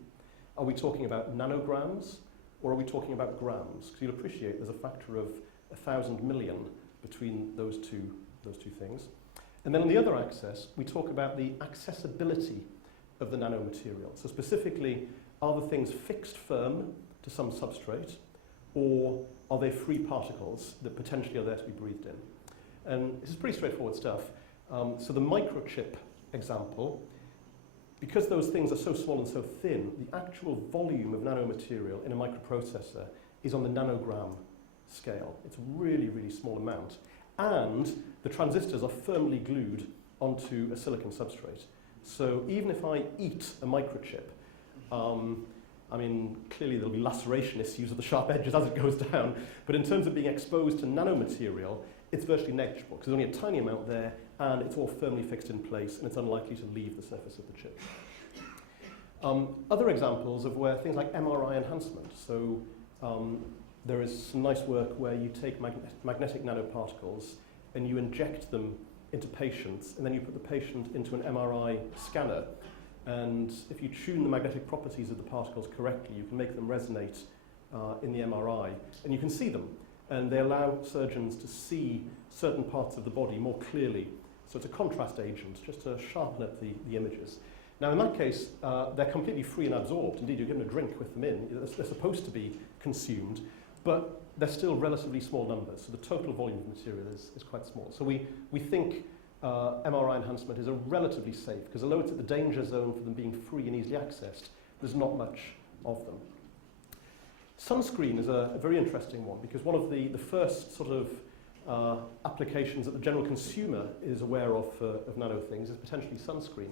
Are we talking about nanograms, or are we talking about grams? Because you'll appreciate there's a factor of 1,000 million between those two things. And then on the other axis, we talk about the accessibility of the nanomaterial. So specifically, are the things fixed firm to some substrate, or are they free particles that potentially are there to be breathed in? And this is pretty straightforward stuff. So the microchip example, because those things are so small and so thin, the actual volume of nanomaterial in a microprocessor is on the nanogram scale. It's a really, really small amount. And the transistors are firmly glued onto a silicon substrate. So even if I eat a microchip, I mean, clearly there'll be laceration issues of the sharp edges as it goes down, but in terms of being exposed to nanomaterial, it's virtually negligible, because there's only a tiny amount there, and it's all firmly fixed in place, and it's unlikely to leave the surface of the chip. Other examples of where things like MRI enhancement. So there is some nice work where you take magnetic nanoparticles and you inject them into patients, and then you put the patient into an MRI scanner. And if you tune the magnetic properties of the particles correctly, you can make them resonate in the MRI, and you can see them. And they allow surgeons to see certain parts of the body more clearly. So it's a contrast agent, just to sharpen up the images. Now, in that case, they're completely free and absorbed. Indeed, you're given a drink with them in. They're supposed to be consumed, but they're still relatively small numbers. So the total volume of material is quite small. So we think MRI enhancement is a relatively safe, because although it's at the danger zone for them being free and easily accessed, there's not much of them. Sunscreen is a very interesting one, because one of the first sort of applications that the general consumer is aware of nano things is potentially sunscreen.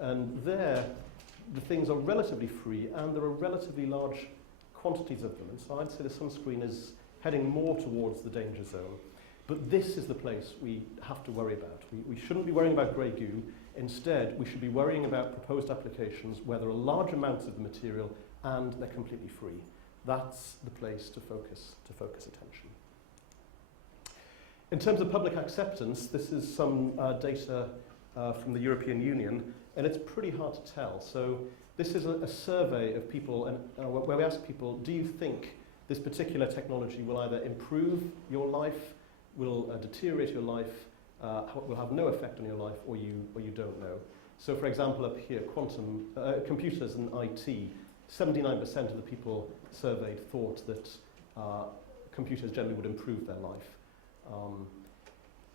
And there, the things are relatively free, and there are relatively large quantities of them. And so I'd say the sunscreen is heading more towards the danger zone. But this is the place we have to worry about. We shouldn't be worrying about grey goo. Instead, we should be worrying about proposed applications where there are large amounts of the material and they're completely free. That's the place to focus attention. In terms of public acceptance, this is some data from the European Union, and it's pretty hard to tell. So this is a survey of people, and where we ask people, do you think this particular technology will either improve your life, will deteriorate your life, will have no effect on your life, or you don't know? So for example, up here, quantum computers and IT, 79% of the people surveyed thought that computers generally would improve their life.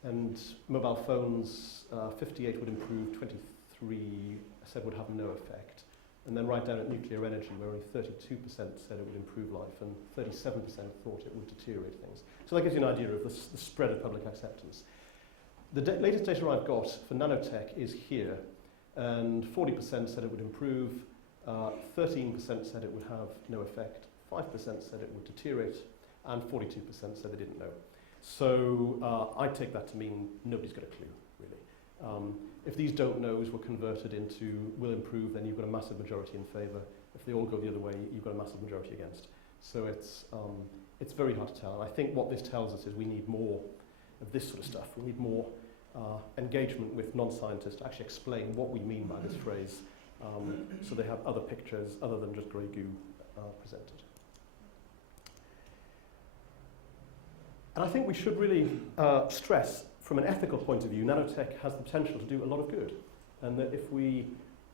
And mobile phones, 58 would improve, 23 said would have no effect. And then right down at nuclear energy, where only 32% said it would improve life, and 37% thought it would deteriorate things. So that gives you an idea of the spread of public acceptance. The latest data I've got for nanotech is here, and 40% said it would improve, 13% said it would have no effect, 5% said it would deteriorate, and 42% said they didn't know. So I take that to mean nobody's got a clue, really. If these don't knows were converted into will improve, then you've got a massive majority in favour. If they all go the other way, you've got a massive majority against. So it's very hard to tell. And I think what this tells us is we need more of this sort of stuff. We need more engagement with non-scientists to actually explain what we mean by this phrase, so they have other pictures other than just grey goo presented. And I think we should really stress, from an ethical point of view, nanotech has the potential to do a lot of good. And that if we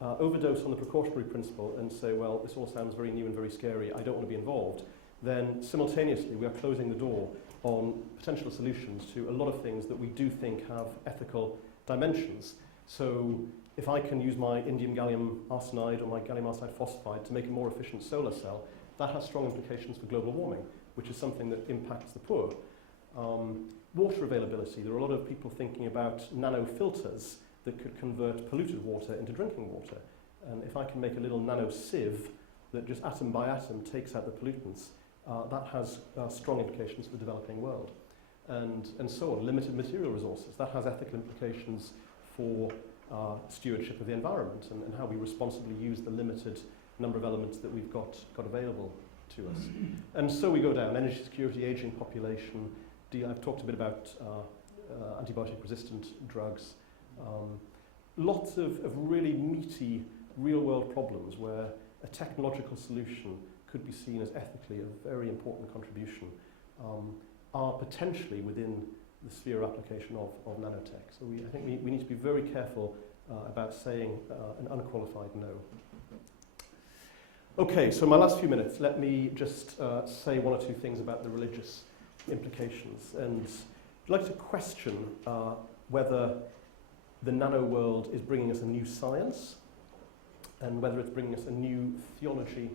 overdose on the precautionary principle and say, well, this all sounds very new and very scary, I don't want to be involved, then simultaneously we are closing the door on potential solutions to a lot of things that we do think have ethical dimensions. So if I can use my indium gallium arsenide or my gallium arsenide phosphide to make a more efficient solar cell, that has strong implications for global warming, which is something that impacts the poor. Water availability. There are a lot of people thinking about nano filters that could convert polluted water into drinking water. And if I can make a little nano sieve that just atom by atom takes out the pollutants, that has strong implications for the developing world. And so on. Limited material resources. That has ethical implications for stewardship of the environment and how we responsibly use the limited number of elements that we've got available to us. And so we go down. Energy security, aging population. I've talked a bit about antibiotic-resistant drugs. Lots of really meaty real-world problems where a technological solution could be seen as ethically a very important contribution are potentially within the sphere of application of nanotech. So I think we need to be very careful about saying an unqualified no. Okay, so in my last few minutes, let me just say one or two things about the religious implications. And I'd like to question whether the nano world is bringing us a new science, and whether it's bringing us a new theology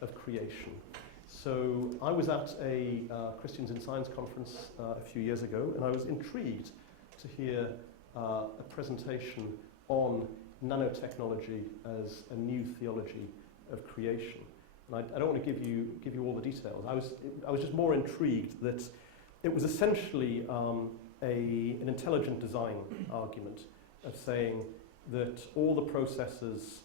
of creation. So I was at a Christians in Science conference a few years ago, and I was intrigued to hear a presentation on nanotechnology as a new theology of creation. And I don't want to give you all the details. I was just more intrigued that it was essentially an intelligent design argument of saying that all the processes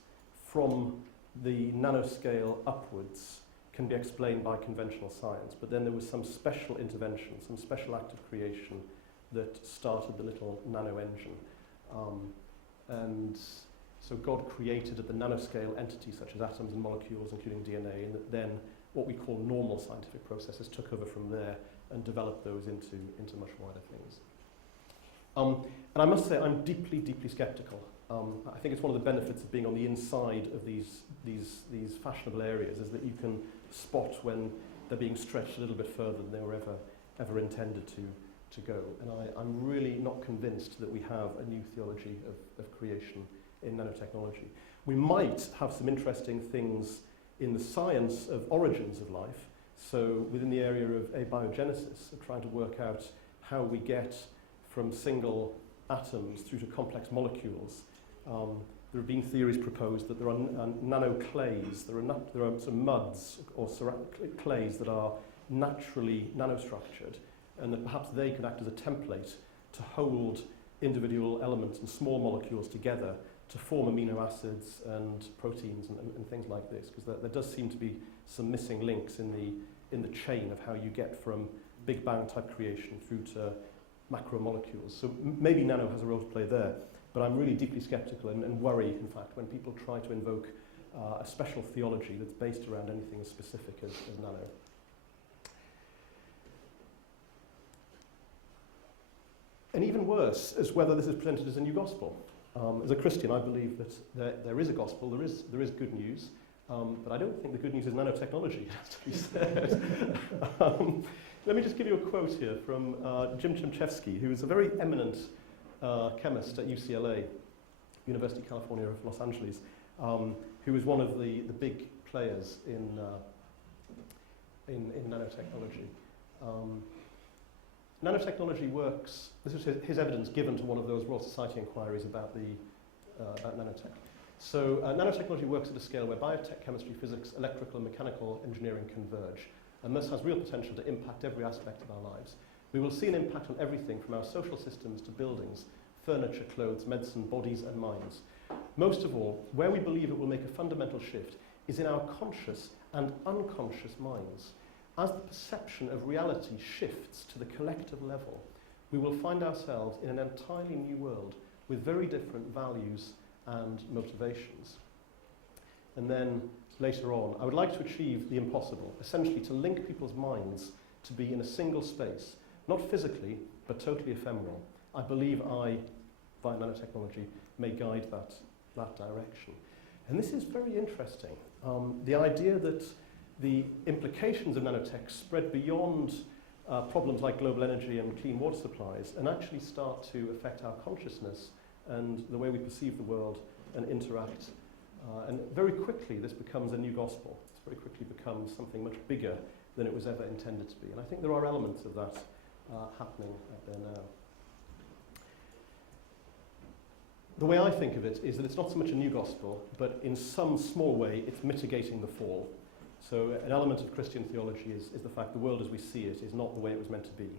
from the nanoscale upwards can be explained by conventional science, but then there was some special intervention, some special act of creation that started the little nano engine. And so God created at the nanoscale entities such as atoms and molecules, including DNA, and that then what we call normal scientific processes took over from there and developed those into much wider things. And I must say, I'm deeply, deeply skeptical. I think it's one of the benefits of being on the inside of these fashionable areas is that you can spot when they're being stretched a little bit further than they were ever intended to go. And I'm really not convinced that we have a new theology of creation in nanotechnology. We might have some interesting things in the science of origins of life, so within the area of abiogenesis, of trying to work out how we get from single atoms through to complex molecules. There have been theories proposed that there are nanoclays, there are some muds or clays that are naturally nanostructured, and that perhaps they could act as a template to hold individual elements and small molecules together to form amino acids and proteins and things like this, because there does seem to be some missing links in the chain of how you get from Big Bang type creation through to macromolecules. So maybe nano has a role to play there, but I'm really deeply skeptical and worry, in fact, when people try to invoke a special theology that's based around anything as specific as nano. And even worse is whether this is presented as a new gospel. As a Christian, I believe that there is a gospel, there is good news, but I don't think the good news is nanotechnology, it has to be said. Let me just give you a quote here from Jim Chimchevsky, who is a very eminent chemist at UCLA, University of California of Los Angeles, who is one of the big players in nanotechnology. Nanotechnology works, this is his evidence given to one of those Royal Society inquiries about nanotech. So nanotechnology works at a scale where biotech, chemistry, physics, electrical and mechanical engineering converge, and thus has real potential to impact every aspect of our lives. We will see an impact on everything from our social systems to buildings, furniture, clothes, medicine, bodies and minds. Most of all, where we believe it will make a fundamental shift is in our conscious and unconscious minds. As the perception of reality shifts to the collective level, we will find ourselves in an entirely new world with very different values and motivations. And then later on, I would like to achieve the impossible, essentially to link people's minds to be in a single space, not physically, but totally ephemeral. I believe I, via nanotechnology, may guide that direction. And this is very interesting. The idea that the implications of nanotech spread beyond problems like global energy and clean water supplies and actually start to affect our consciousness and the way we perceive the world and interact. And very quickly this becomes a new gospel. It's very quickly becomes something much bigger than it was ever intended to be. And I think there are elements of that happening out there now. The way I think of it is that it's not so much a new gospel, but in some small way it's mitigating the fall. So an element of Christian theology is the fact the world as we see it is not the way it was meant to be.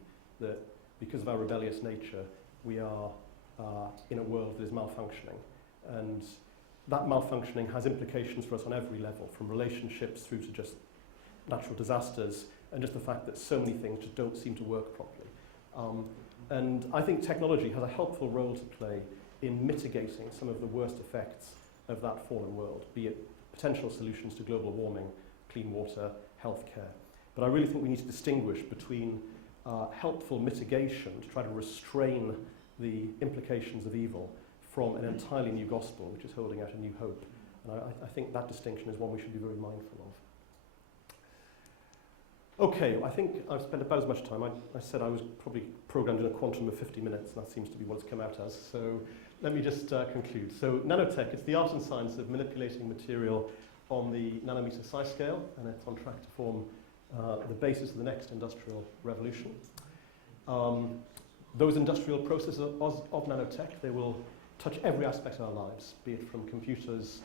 That because of our rebellious nature, we are in a world that is malfunctioning. And that malfunctioning has implications for us on every level, from relationships through to just natural disasters, and just the fact that so many things just don't seem to work properly. And I think technology has a helpful role to play in mitigating some of the worst effects of that fallen world, be it potential solutions to global warming, clean water, healthcare. But I really think we need to distinguish between helpful mitigation to try to restrain the implications of evil from an entirely new gospel, which is holding out a new hope. And I think that distinction is one we should be very mindful of. Okay, I think I've spent about as much time. I said I was probably programmed in a quantum of 50 minutes, and that seems to be what it's come out as. So let me just conclude. So nanotech, it's the art and science of manipulating material on the nanometer size scale, and it's on track to form the basis of the next industrial revolution. Those industrial processes of nanotech, they will touch every aspect of our lives, be it from computers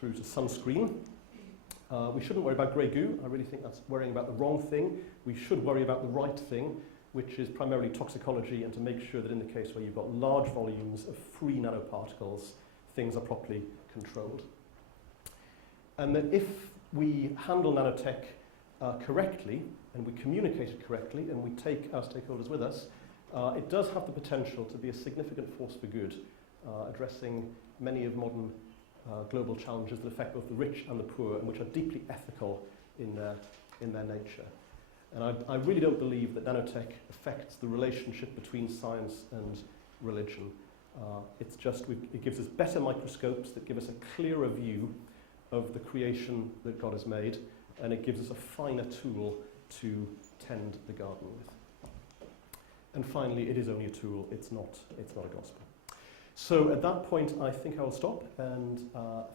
through to sunscreen. We shouldn't worry about grey goo. I really think that's worrying about the wrong thing. We should worry about the right thing, which is primarily toxicology, and to make sure that in the case where you've got large volumes of free nanoparticles, things are properly controlled. And that if we handle nanotech correctly, and we communicate it correctly, and we take our stakeholders with us, it does have the potential to be a significant force for good, addressing many of modern global challenges that affect both the rich and the poor, and which are deeply ethical in their nature. And I really don't believe that nanotech affects the relationship between science and religion. It's just, it gives us better microscopes that give us a clearer view of the creation that God has made, and it gives us a finer tool to tend the garden with. And finally, it is only a tool, it's not a gospel. So at that point, I think I will stop, and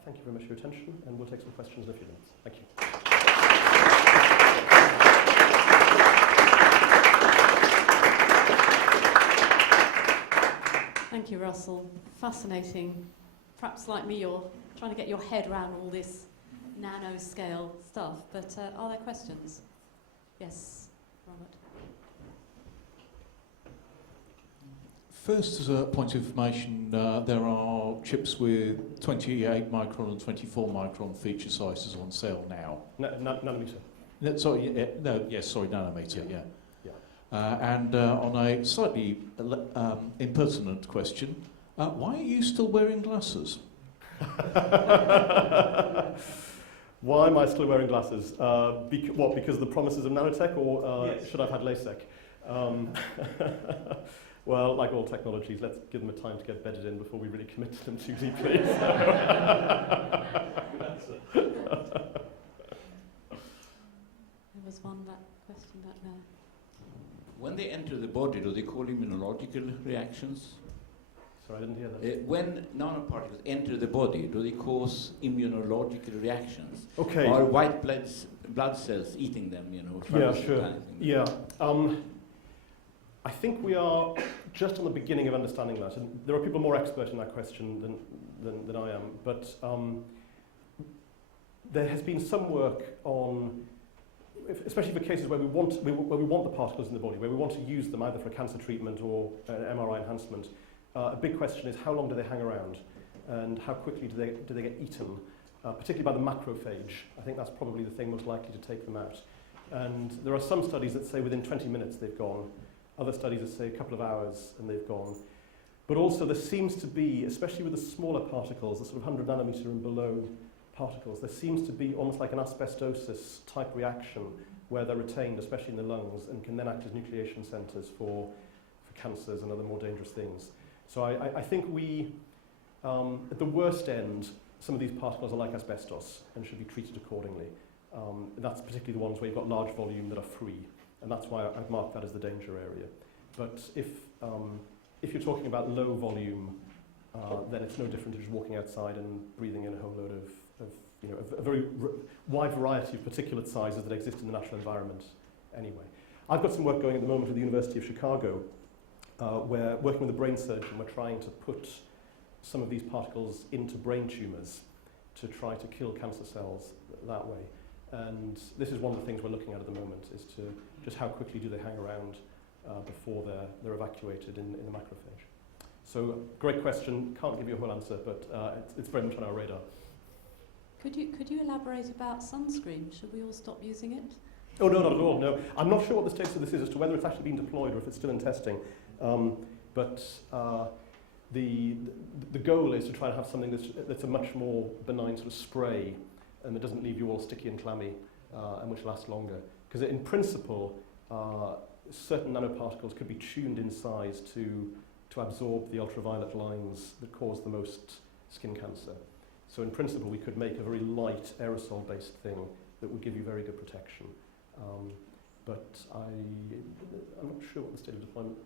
thank you very much for your attention, and we'll take some questions in a few minutes. Thank you. Thank you, Russell. Fascinating. Perhaps like me, you're trying to get your head around all this nanoscale stuff, but are there questions? Yes, Robert. First, as a point of information, there are chips with 28 micron and 24 micron feature sizes on sale now. Nanometer. Nanometer, yeah. And on a slightly impertinent question, why are you still wearing glasses? Why am I still wearing glasses? Because of the promises of nanotech, or Yes. should I have had LASIK? Well, like all technologies, let's give them a time to get bedded in before we really commit to them too deeply. There was one question back there. When they enter the body, do they call immunological reactions? Sorry, I didn't hear that. When nanoparticles enter the body, do they cause immunological reactions? Okay. Are white blood cells eating them, Yeah, sure. Yeah. I think we are just on the beginning of understanding that, and there are people more expert in that question than I am, but there has been some work on, especially for cases where we want the particles in the body, where we want to use them either for cancer treatment or MRI enhancement. A big question is how long do they hang around, and how quickly do they get eaten, particularly by the macrophage. I think that's probably the thing most likely to take them out. And there are some studies that say within 20 minutes they've gone. Other studies that say a couple of hours and they've gone. But also there seems to be, especially with the smaller particles, the sort of 100 nanometer and below particles, there seems to be almost like an asbestosis type reaction where they're retained, especially in the lungs, and can then act as nucleation centers for cancers and other more dangerous things. So I think we, at the worst end, some of these particles are like asbestos and should be treated accordingly. That's particularly the ones where you've got large volume that are free. And that's why I've marked that as the danger area. But if you're talking about low volume, then it's no different to just walking outside and breathing in a whole load of a very wide variety of particulate sizes that exist in the natural environment anyway. I've got some work going at the moment at the University of Chicago, where working with a brain surgeon, we're trying to put some of these particles into brain tumours to try to kill cancer cells that way. And this is one of the things we're looking at the moment, is to just how quickly do they hang around before they're evacuated in the macrophage. So, great question. Can't give you a whole answer, but it's very much on our radar. Could you elaborate about sunscreen? Should we all stop using it? Oh, no, not at all, no. I'm not sure what the status of this is as to whether it's actually been deployed or if it's still in testing. But the goal is to try and have something that's a much more benign sort of spray, and that doesn't leave you all sticky and clammy, and which lasts longer. Because in principle, certain nanoparticles could be tuned in size to absorb the ultraviolet lines that cause the most skin cancer. So in principle, we could make a very light aerosol-based thing that would give you very good protection. but I'm not sure what the state of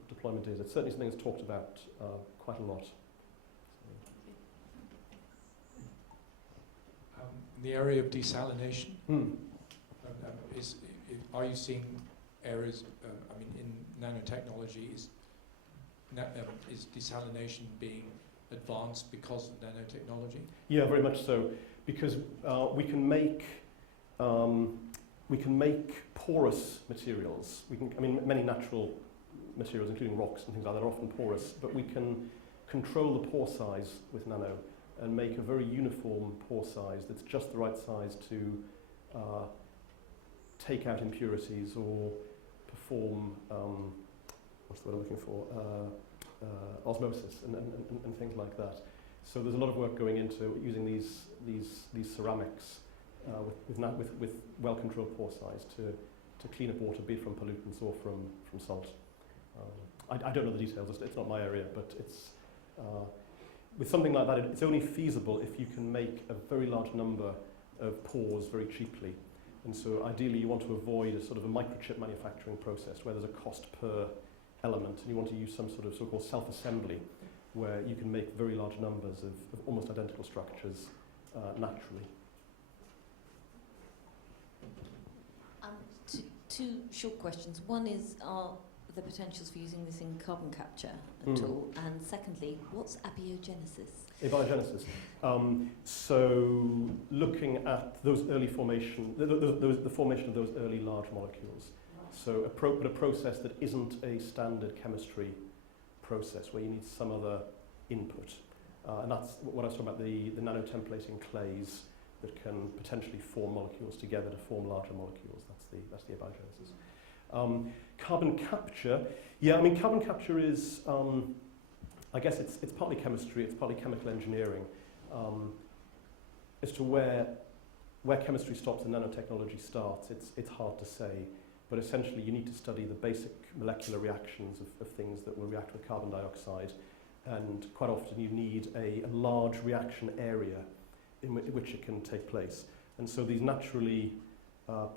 deployment is. It's certainly something that's talked about quite a lot. The area of desalination, Hmm. are you seeing areas, in nanotechnology, is desalination being advanced because of nanotechnology? Yeah, very much so, because we can make porous materials. Many natural materials, including rocks and things like that, are often porous, but we can control the pore size with nano and make a very uniform pore size that's just the right size to take out impurities or perform what's the word I'm looking for? Osmosis and things like that. So there's a lot of work going into using these ceramics with well-controlled pore size to clean up water, be it from pollutants or from salt. I don't know the details, it's not my area, but it's with something like that, it's only feasible if you can make a very large number of pores very cheaply. And so ideally you want to avoid a sort of a microchip manufacturing process where there's a cost per element, and you want to use some sort of so-called self-assembly where you can make very large numbers of almost identical structures naturally. Two short questions. One is, are the potentials for using this in carbon capture at all? And secondly, what's abiogenesis? Abiogenesis. So looking at those early formation, the formation of those early large molecules. So a process that isn't a standard chemistry process where you need some other input. And that's what I was talking about, the nanotemplating clays that can potentially form molecules together to form larger molecules. That's the abiogenesis. Carbon capture, carbon capture is, I guess it's partly chemistry, it's partly chemical engineering. As to where chemistry stops and nanotechnology starts, it's hard to say. But essentially, you need to study the basic molecular reactions of things that will react with carbon dioxide. And quite often, you need a large reaction area in which it can take place. And so these naturally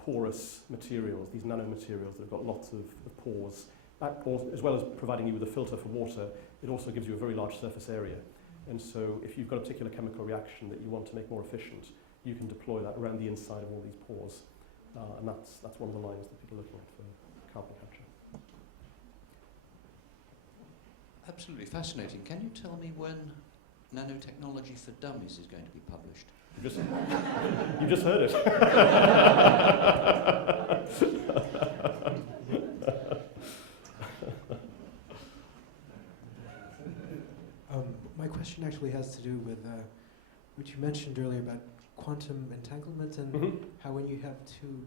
porous materials, these nanomaterials that have got lots of pores, as well as providing you with a filter for water, it also gives you a very large surface area. And so if you've got a particular chemical reaction that you want to make more efficient, you can deploy that around the inside of all these pores. And that's one of the lines that people are looking at for carbon capture. Absolutely fascinating. Can you tell me when Nanotechnology for Dummies is going to be published? You just heard it. My question actually has to do with what you mentioned earlier about quantum entanglement and how when you have two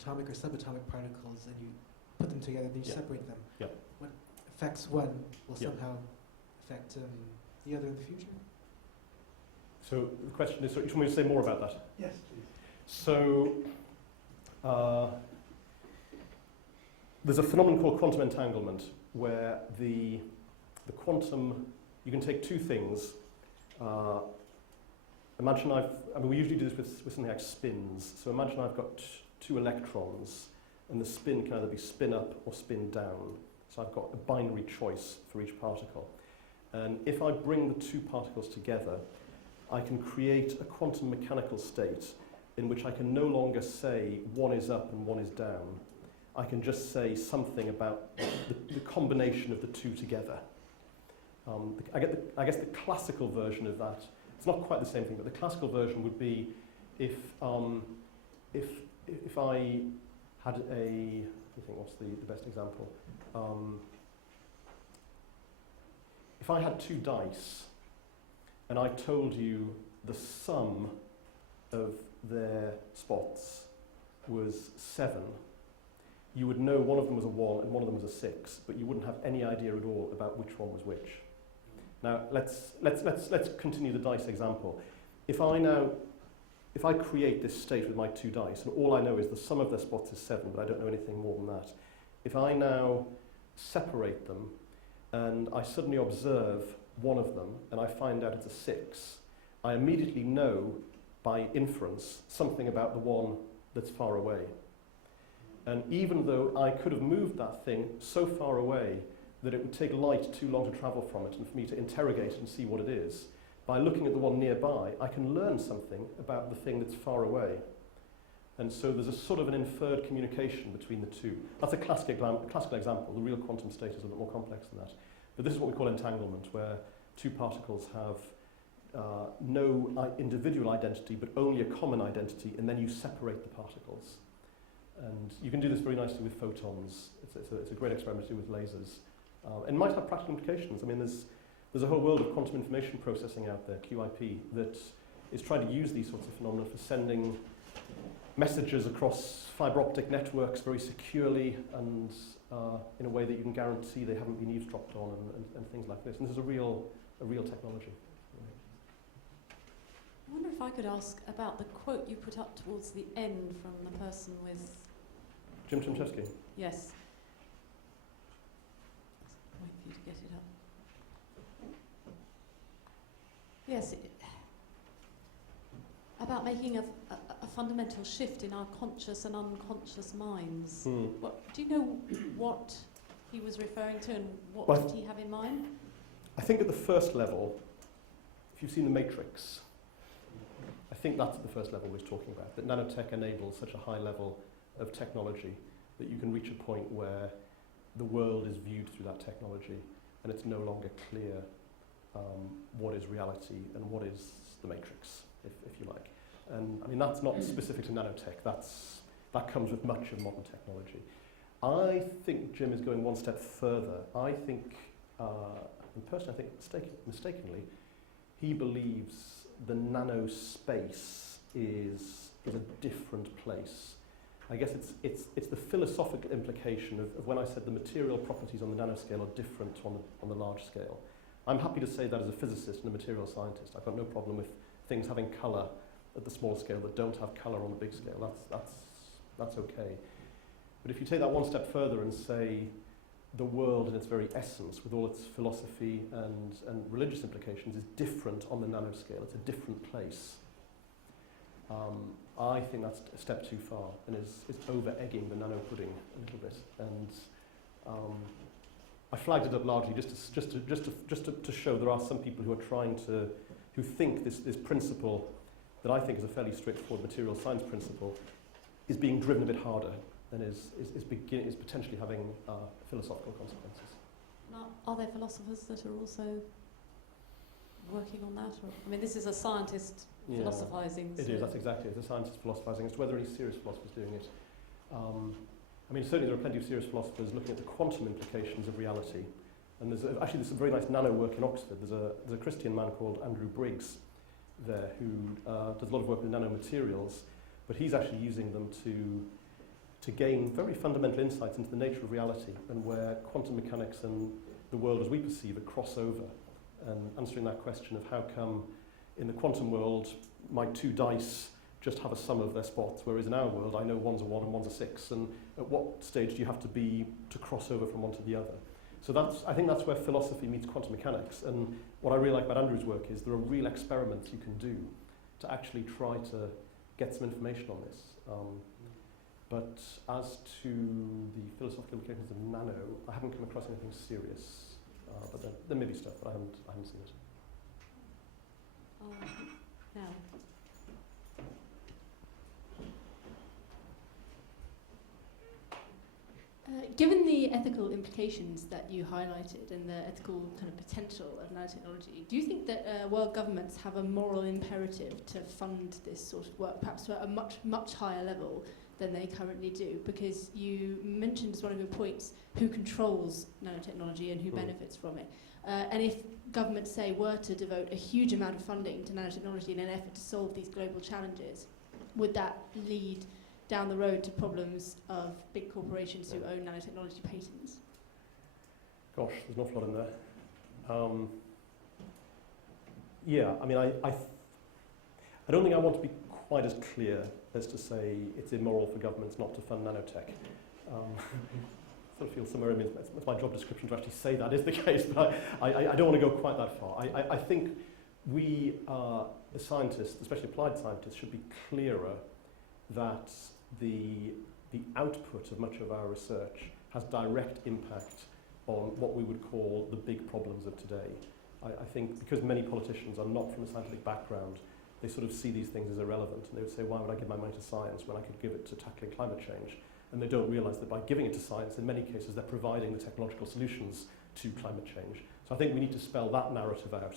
atomic or subatomic particles and you put them together, then you separate them. What affects one will somehow affect the other in the future? So the question is, so you want me to say more about that? Yes, please. So there's a phenomenon called quantum entanglement where the quantum, you can take two things. Imagine we usually do this with something like spins. So imagine I've got two electrons and the spin can either be spin up or spin down. So I've got a binary choice for each particle. And if I bring the two particles together, I can create a quantum mechanical state in which I can no longer say one is up and one is down. I can just say something about the combination of the two together. I guess the classical version of that, it's not quite the same thing, but the classical version would be if I had I think what's the best example? If I had two dice and I told you the sum of their spots was 7, you would know one of them was a 1 and one of them was a 6, but you wouldn't have any idea at all about which one was which. Now let's continue the dice example. If I create this state with my two dice and all I know is the sum of their spots is 7, but I don't know anything more than that. If I now separate them and I suddenly observe one of them and I find out it's a 6, I immediately know by inference something about the one that's far away. And even though I could have moved that thing so far away that it would take light too long to travel from it and for me to interrogate and see what it is, by looking at the one nearby, I can learn something about the thing that's far away. And so there's a sort of an inferred communication between the two. That's a classical example. The real quantum state is a bit more complex than that. But this is what we call entanglement, where two particles have no individual identity, but only a common identity, and then you separate the particles. And you can do this very nicely with photons. It's a great experiment to do with lasers. And might have practical implications. I mean, there's a whole world of quantum information processing out there, QIP, that is trying to use these sorts of phenomena for sending messages across fiber optic networks very securely and in a way that you can guarantee they haven't been eavesdropped on and things like this. And this is a real technology. I wonder if I could ask about the quote you put up towards the end from the person with... Jim Chimchevsky? Yes. Wait for you to get it up. Yes, about making a fundamental shift in our conscious and unconscious minds. Do you know what he was referring to and what did he have in mind? I think at the first level, if you've seen The Matrix, I think that's at the first level we're talking about, that nanotech enables such a high level of technology that you can reach a point where the world is viewed through that technology and it's no longer clear what is reality and what is the Matrix, if you like. And I mean, that's not specific to nanotech, that comes with much of modern technology. I think Jim is going one step further. I think, and personally I think mistakenly, he believes the nano space is a different place. I guess it's the philosophical implication of when I said the material properties on the nanoscale are different on the large scale. I'm happy to say that as a physicist and a material scientist. I've got no problem with things having colour at the small scale that don't have colour on the big scale. That's okay. But if you take that one step further and say the world in its very essence, with all its philosophy and religious implications, is different on the nanoscale, it's a different place. I think that's a step too far and is over-egging the nano pudding a little bit. And I flagged it up largely just to show there are some people who think this principle that I think is a fairly straightforward material science principle is being driven a bit harder and is potentially having philosophical consequences. Now, are there philosophers that are also working on that? Or, I mean, this is a scientist philosophizing. It is, that's exactly it. It's a scientist philosophizing as to whether any serious philosophers doing it. I mean, certainly there are plenty of serious philosophers looking at the quantum implications of reality. And there's some very nice nano work in Oxford. There's a Christian man called Andrew Briggs there who does a lot of work with nanomaterials, but he's actually using them to gain very fundamental insights into the nature of reality and where quantum mechanics and the world as we perceive it cross over, and answering that question of how come in the quantum world my two dice just have a sum of their spots, whereas in our world I know one's a 1 and one's a 6, and at what stage do you have to be to cross over from one to the other? So I think that's where philosophy meets quantum mechanics, and what I really like about Andrew's work is there are real experiments you can do to actually try to get some information on this. But as to the philosophical implications of nano, I haven't come across anything serious, but there may be stuff, but I haven't seen it. Now. Given the ethical implications that you highlighted and the ethical kind of potential of nanotechnology, do you think that world governments have a moral imperative to fund this sort of work, perhaps at a much, much higher level than they currently do? Because you mentioned as one of your points who controls nanotechnology and who benefits from it. And if governments, say, were to devote a huge amount of funding to nanotechnology in an effort to solve these global challenges, would that lead down the road to problems of big corporations who own nanotechnology patents? Gosh, there's an awful lot in there. Yeah, I mean, I don't think I want to be quite as clear as to say it's immoral for governments not to fund nanotech. I sort of feel somewhere in it's my job description to actually say that is the case, but I don't want to go quite that far. I think we, as scientists, especially applied scientists, should be clearer that the the output of much of our research has direct impact on what we would call the big problems of today. I think because many politicians are not from a scientific background, they sort of see these things as irrelevant, and they would say, why would I give my money to science when I could give it to tackling climate change? And they don't realise that by giving it to science, in many cases, they're providing the technological solutions to climate change. So I think we need to spell that narrative out.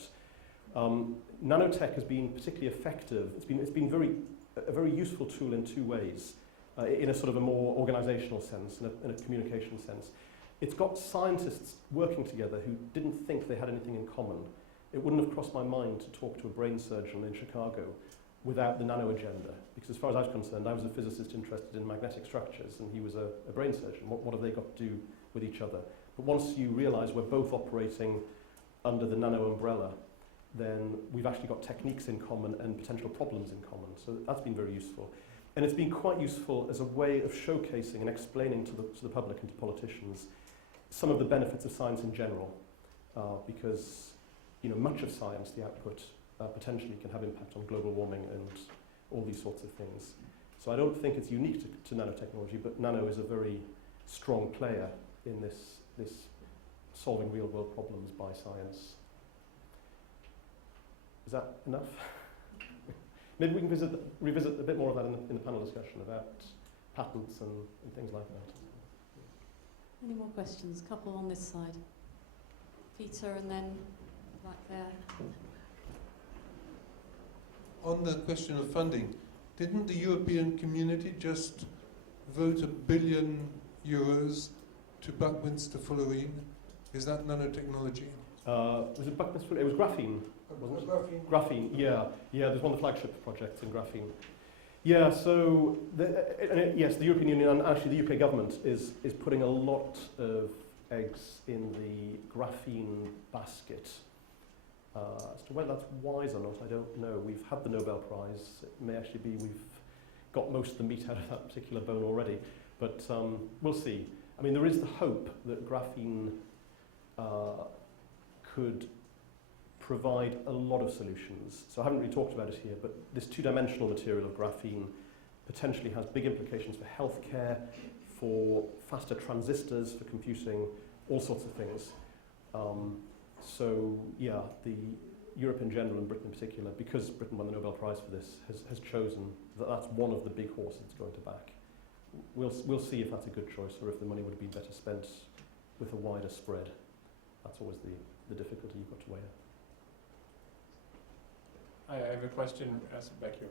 Nanotech has been particularly effective. It's been a very useful tool in two ways, in a sort of a more organisational sense, in a communication sense. It's got scientists working together who didn't think they had anything in common. It wouldn't have crossed my mind to talk to a brain surgeon in Chicago without the nano agenda, because as far as I was concerned, I was a physicist interested in magnetic structures, and he was a brain surgeon. What have they got to do with each other? But once you realise we're both operating under the nano umbrella, then we've actually got techniques in common and potential problems in common. So that's been very useful. And it's been quite useful as a way of showcasing and explaining to the public and to politicians some of the benefits of science in general, because much of science, the output, potentially can have impact on global warming and all these sorts of things. So I don't think it's unique to nanotechnology, but nano is a very strong player in this solving real world problems by science. Is that enough? Maybe we can revisit a bit more of that in the panel discussion about patents and things like that. Any more questions? A couple on this side. Peter, and then back there. On the question of funding, didn't the European community just vote €1 billion to Buckminster Fullerene? Is that nanotechnology? Was it Buckminster? It was graphene. Wasn't it? Graphene, yeah. There's one of the flagship projects in graphene. Yeah, so yes, the European Union and actually the UK government is putting a lot of eggs in the graphene basket. As to whether that's wise or not, I don't know. We've had the Nobel Prize. It may actually be we've got most of the meat out of that particular bone already, but we'll see. I mean, there is the hope that graphene could provide a lot of solutions. So I haven't really talked about it here, but this two-dimensional material of graphene potentially has big implications for healthcare, for faster transistors, for computing, all sorts of things. So yeah, the Europe in general and Britain in particular, because Britain won the Nobel Prize for this, has chosen that that's one of the big horses it's going to back. We'll see if that's a good choice or if the money would have been better spent with a wider spread. That's always the difficulty you've got to weigh. I have a question back here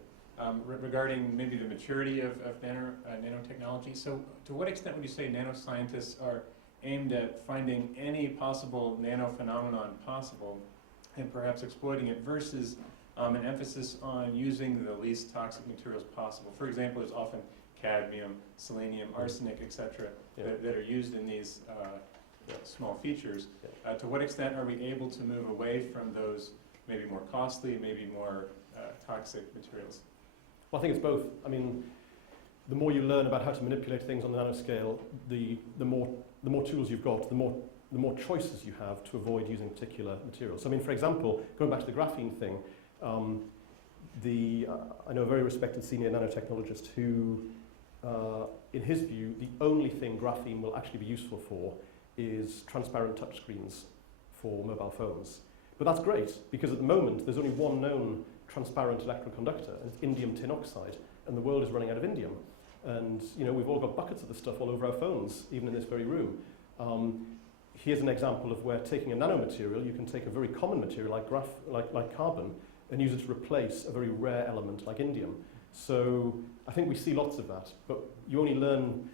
regarding maybe the maturity of nanotechnology. So to what extent would you say nanoscientists are aimed at finding any possible nano phenomenon possible and perhaps exploiting it versus an emphasis on using the least toxic materials possible? For example, there's often cadmium, selenium, arsenic, etc. that are used in these small features. To what extent are we able to move away from those maybe more costly, maybe more toxic materials? Well, I think it's both. I mean, the more you learn about how to manipulate things on the nanoscale, the more tools you've got, the more choices you have to avoid using particular materials. So, I mean, for example, going back to the graphene thing, I know a very respected senior nanotechnologist who, in his view, the only thing graphene will actually be useful for is transparent touchscreens for mobile phones. But that's great, because at the moment, there's only one known transparent electrical conductor, and it's indium tin oxide, and the world is running out of indium. And, we've all got buckets of this stuff all over our phones, even in this very room. Here's an example of where taking a nanomaterial, you can take a very common material like carbon, and use it to replace a very rare element like indium. So I think we see lots of that, but you only learn,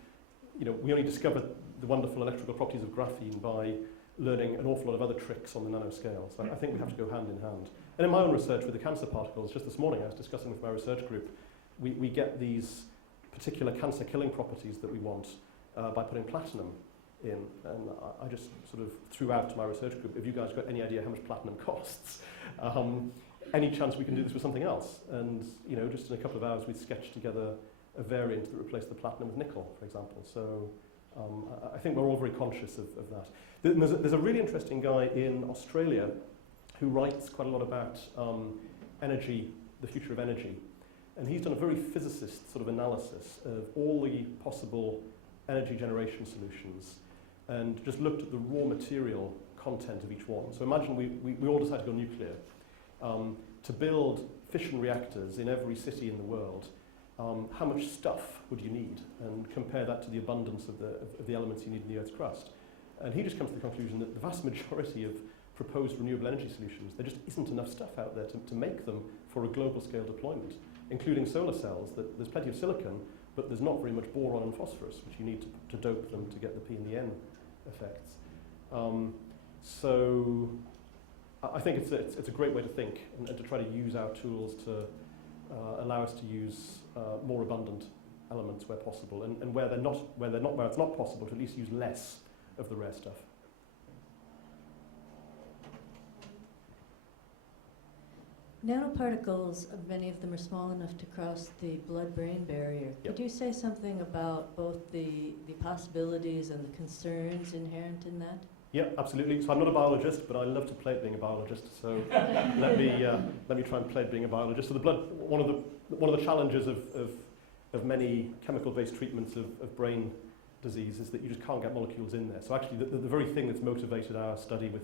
we only discover the wonderful electrical properties of graphene by learning an awful lot of other tricks on the nanoscale. So I think we have to go hand in hand. And in my own research with the cancer particles, just this morning I was discussing with my research group, we get these particular cancer-killing properties that we want by putting platinum in. And I just sort of threw out to my research group, have you guys got any idea how much platinum costs? Any chance we can do this with something else? And just in a couple of hours we sketched together a variant that replaced the platinum with nickel, for example. So I think we're all very conscious of that. There's a really interesting guy in Australia who writes quite a lot about energy, the future of energy. And he's done a very physicist sort of analysis of all the possible energy generation solutions and just looked at the raw material content of each one. So imagine we all decided to go nuclear. To build fission reactors in every city in the world, how much stuff would you need? And compare that to the abundance of the elements you need in the Earth's crust. And he just comes to the conclusion that the vast majority of proposed renewable energy solutions, there just isn't enough stuff out there to make them for a global scale deployment, including solar cells. That there's plenty of silicon, but there's not very much boron and phosphorus, which you need to dope them to get the P and the N effects. So I think it's a great way to think and to try to use our tools to allow us to use more abundant elements where possible, and where it's not possible, to at least use less of the rare stuff. Nanoparticles, many of them are small enough to cross the blood-brain barrier. Yep. Could you say something about both the possibilities and the concerns inherent in that? Yeah, absolutely. So I'm not a biologist, but I love to play at being a biologist. So let me try and play at being a biologist. So the blood, one of the challenges of many chemical-based treatments of brain disease is that you just can't get molecules in there. So actually, the very thing that's motivated our study with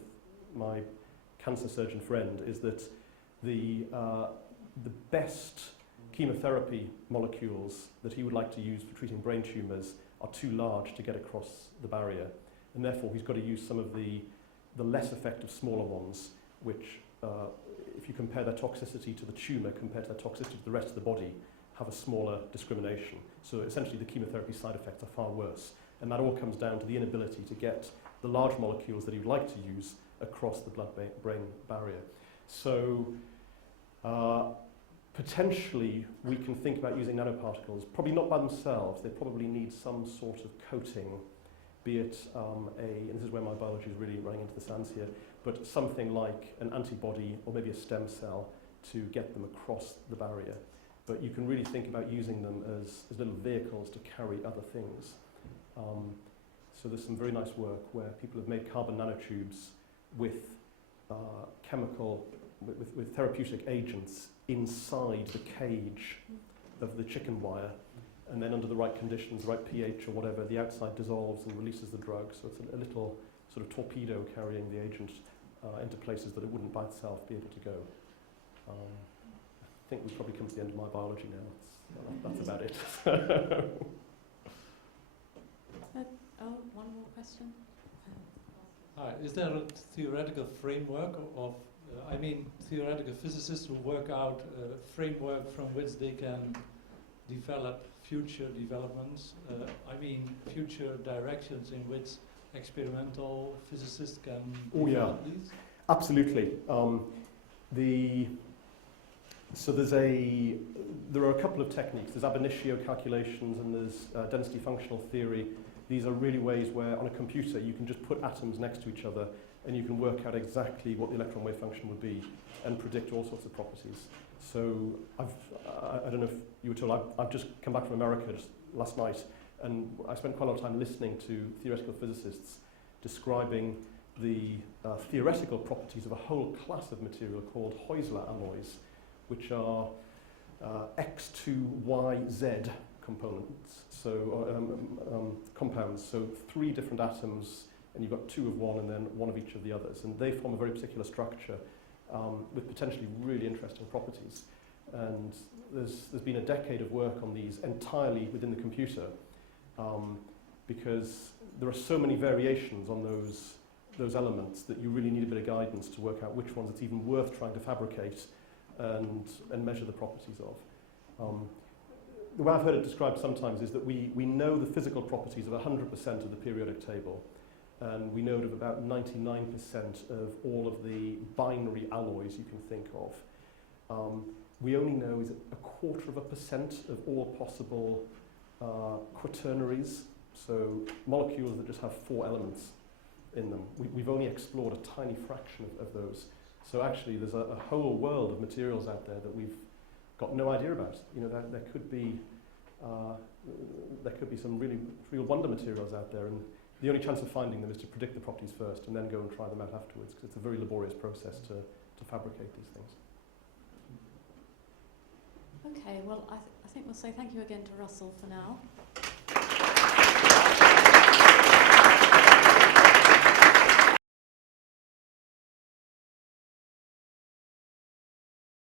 my cancer surgeon friend is that the best chemotherapy molecules that he would like to use for treating brain tumours are too large to get across the barrier, and therefore he's got to use some of the less effective smaller ones, which if you compare their toxicity to the tumour compared to their toxicity to the rest of the body, have a smaller discrimination. So essentially the chemotherapy side effects are far worse, and that all comes down to the inability to get the large molecules that he would like to use across the blood-brain barrier. So potentially we can think about using nanoparticles, probably not by themselves. They probably need some sort of coating, be it and this is where my biology is really running into the sands here, but something like an antibody or maybe a stem cell to get them across the barrier. But you can really think about using them as little vehicles to carry other things. So there's some very nice work where people have made carbon nanotubes with with therapeutic agents inside the cage of the chicken wire, and then under the right conditions, the right pH or whatever, the outside dissolves and releases the drug. So it's a little sort of torpedo carrying the agent into places that it wouldn't by itself be able to go. I think we've probably come to the end of my biology now. That's about it. One more question. Hi, is there a theoretical framework of, theoretical physicists who work out a framework from which they can develop future developments? Future directions in which experimental physicists can develop these? Absolutely. So there are a couple of techniques. There's ab initio calculations and there's density functional theory. These are really ways where on a computer you can just put atoms next to each other and you can work out exactly what the electron wave function would be and predict all sorts of properties. So I don't know if you were told, I've just come back from America just last night, and I spent quite a lot of time listening to theoretical physicists describing the theoretical properties of a whole class of material called Heusler alloys, which are X to Y, Z components, so compounds, so 3 different atoms, and you've got 2 of one and then 1 of each of the others, and they form a very particular structure with potentially really interesting properties. And there's been a decade of work on these entirely within the computer, because there are so many variations on those elements that you really need a bit of guidance to work out which ones it's even worth trying to fabricate and measure the properties of. The way I've heard it described sometimes is that we know the physical properties of 100% of the periodic table, and we know of about 99% of all of the binary alloys you can think of. We only know is 0.25% of all possible quaternaries, so molecules that just have 4 elements in them. We've only explored a tiny fraction of those. So actually there's a whole world of materials out there that we've got no idea about. You know, there could be some really real wonder materials out there, and the only chance of finding them is to predict the properties first and then go and try them out afterwards, because it's a very laborious process to fabricate these things. Okay, well, I think we'll say thank you again to Russell for now.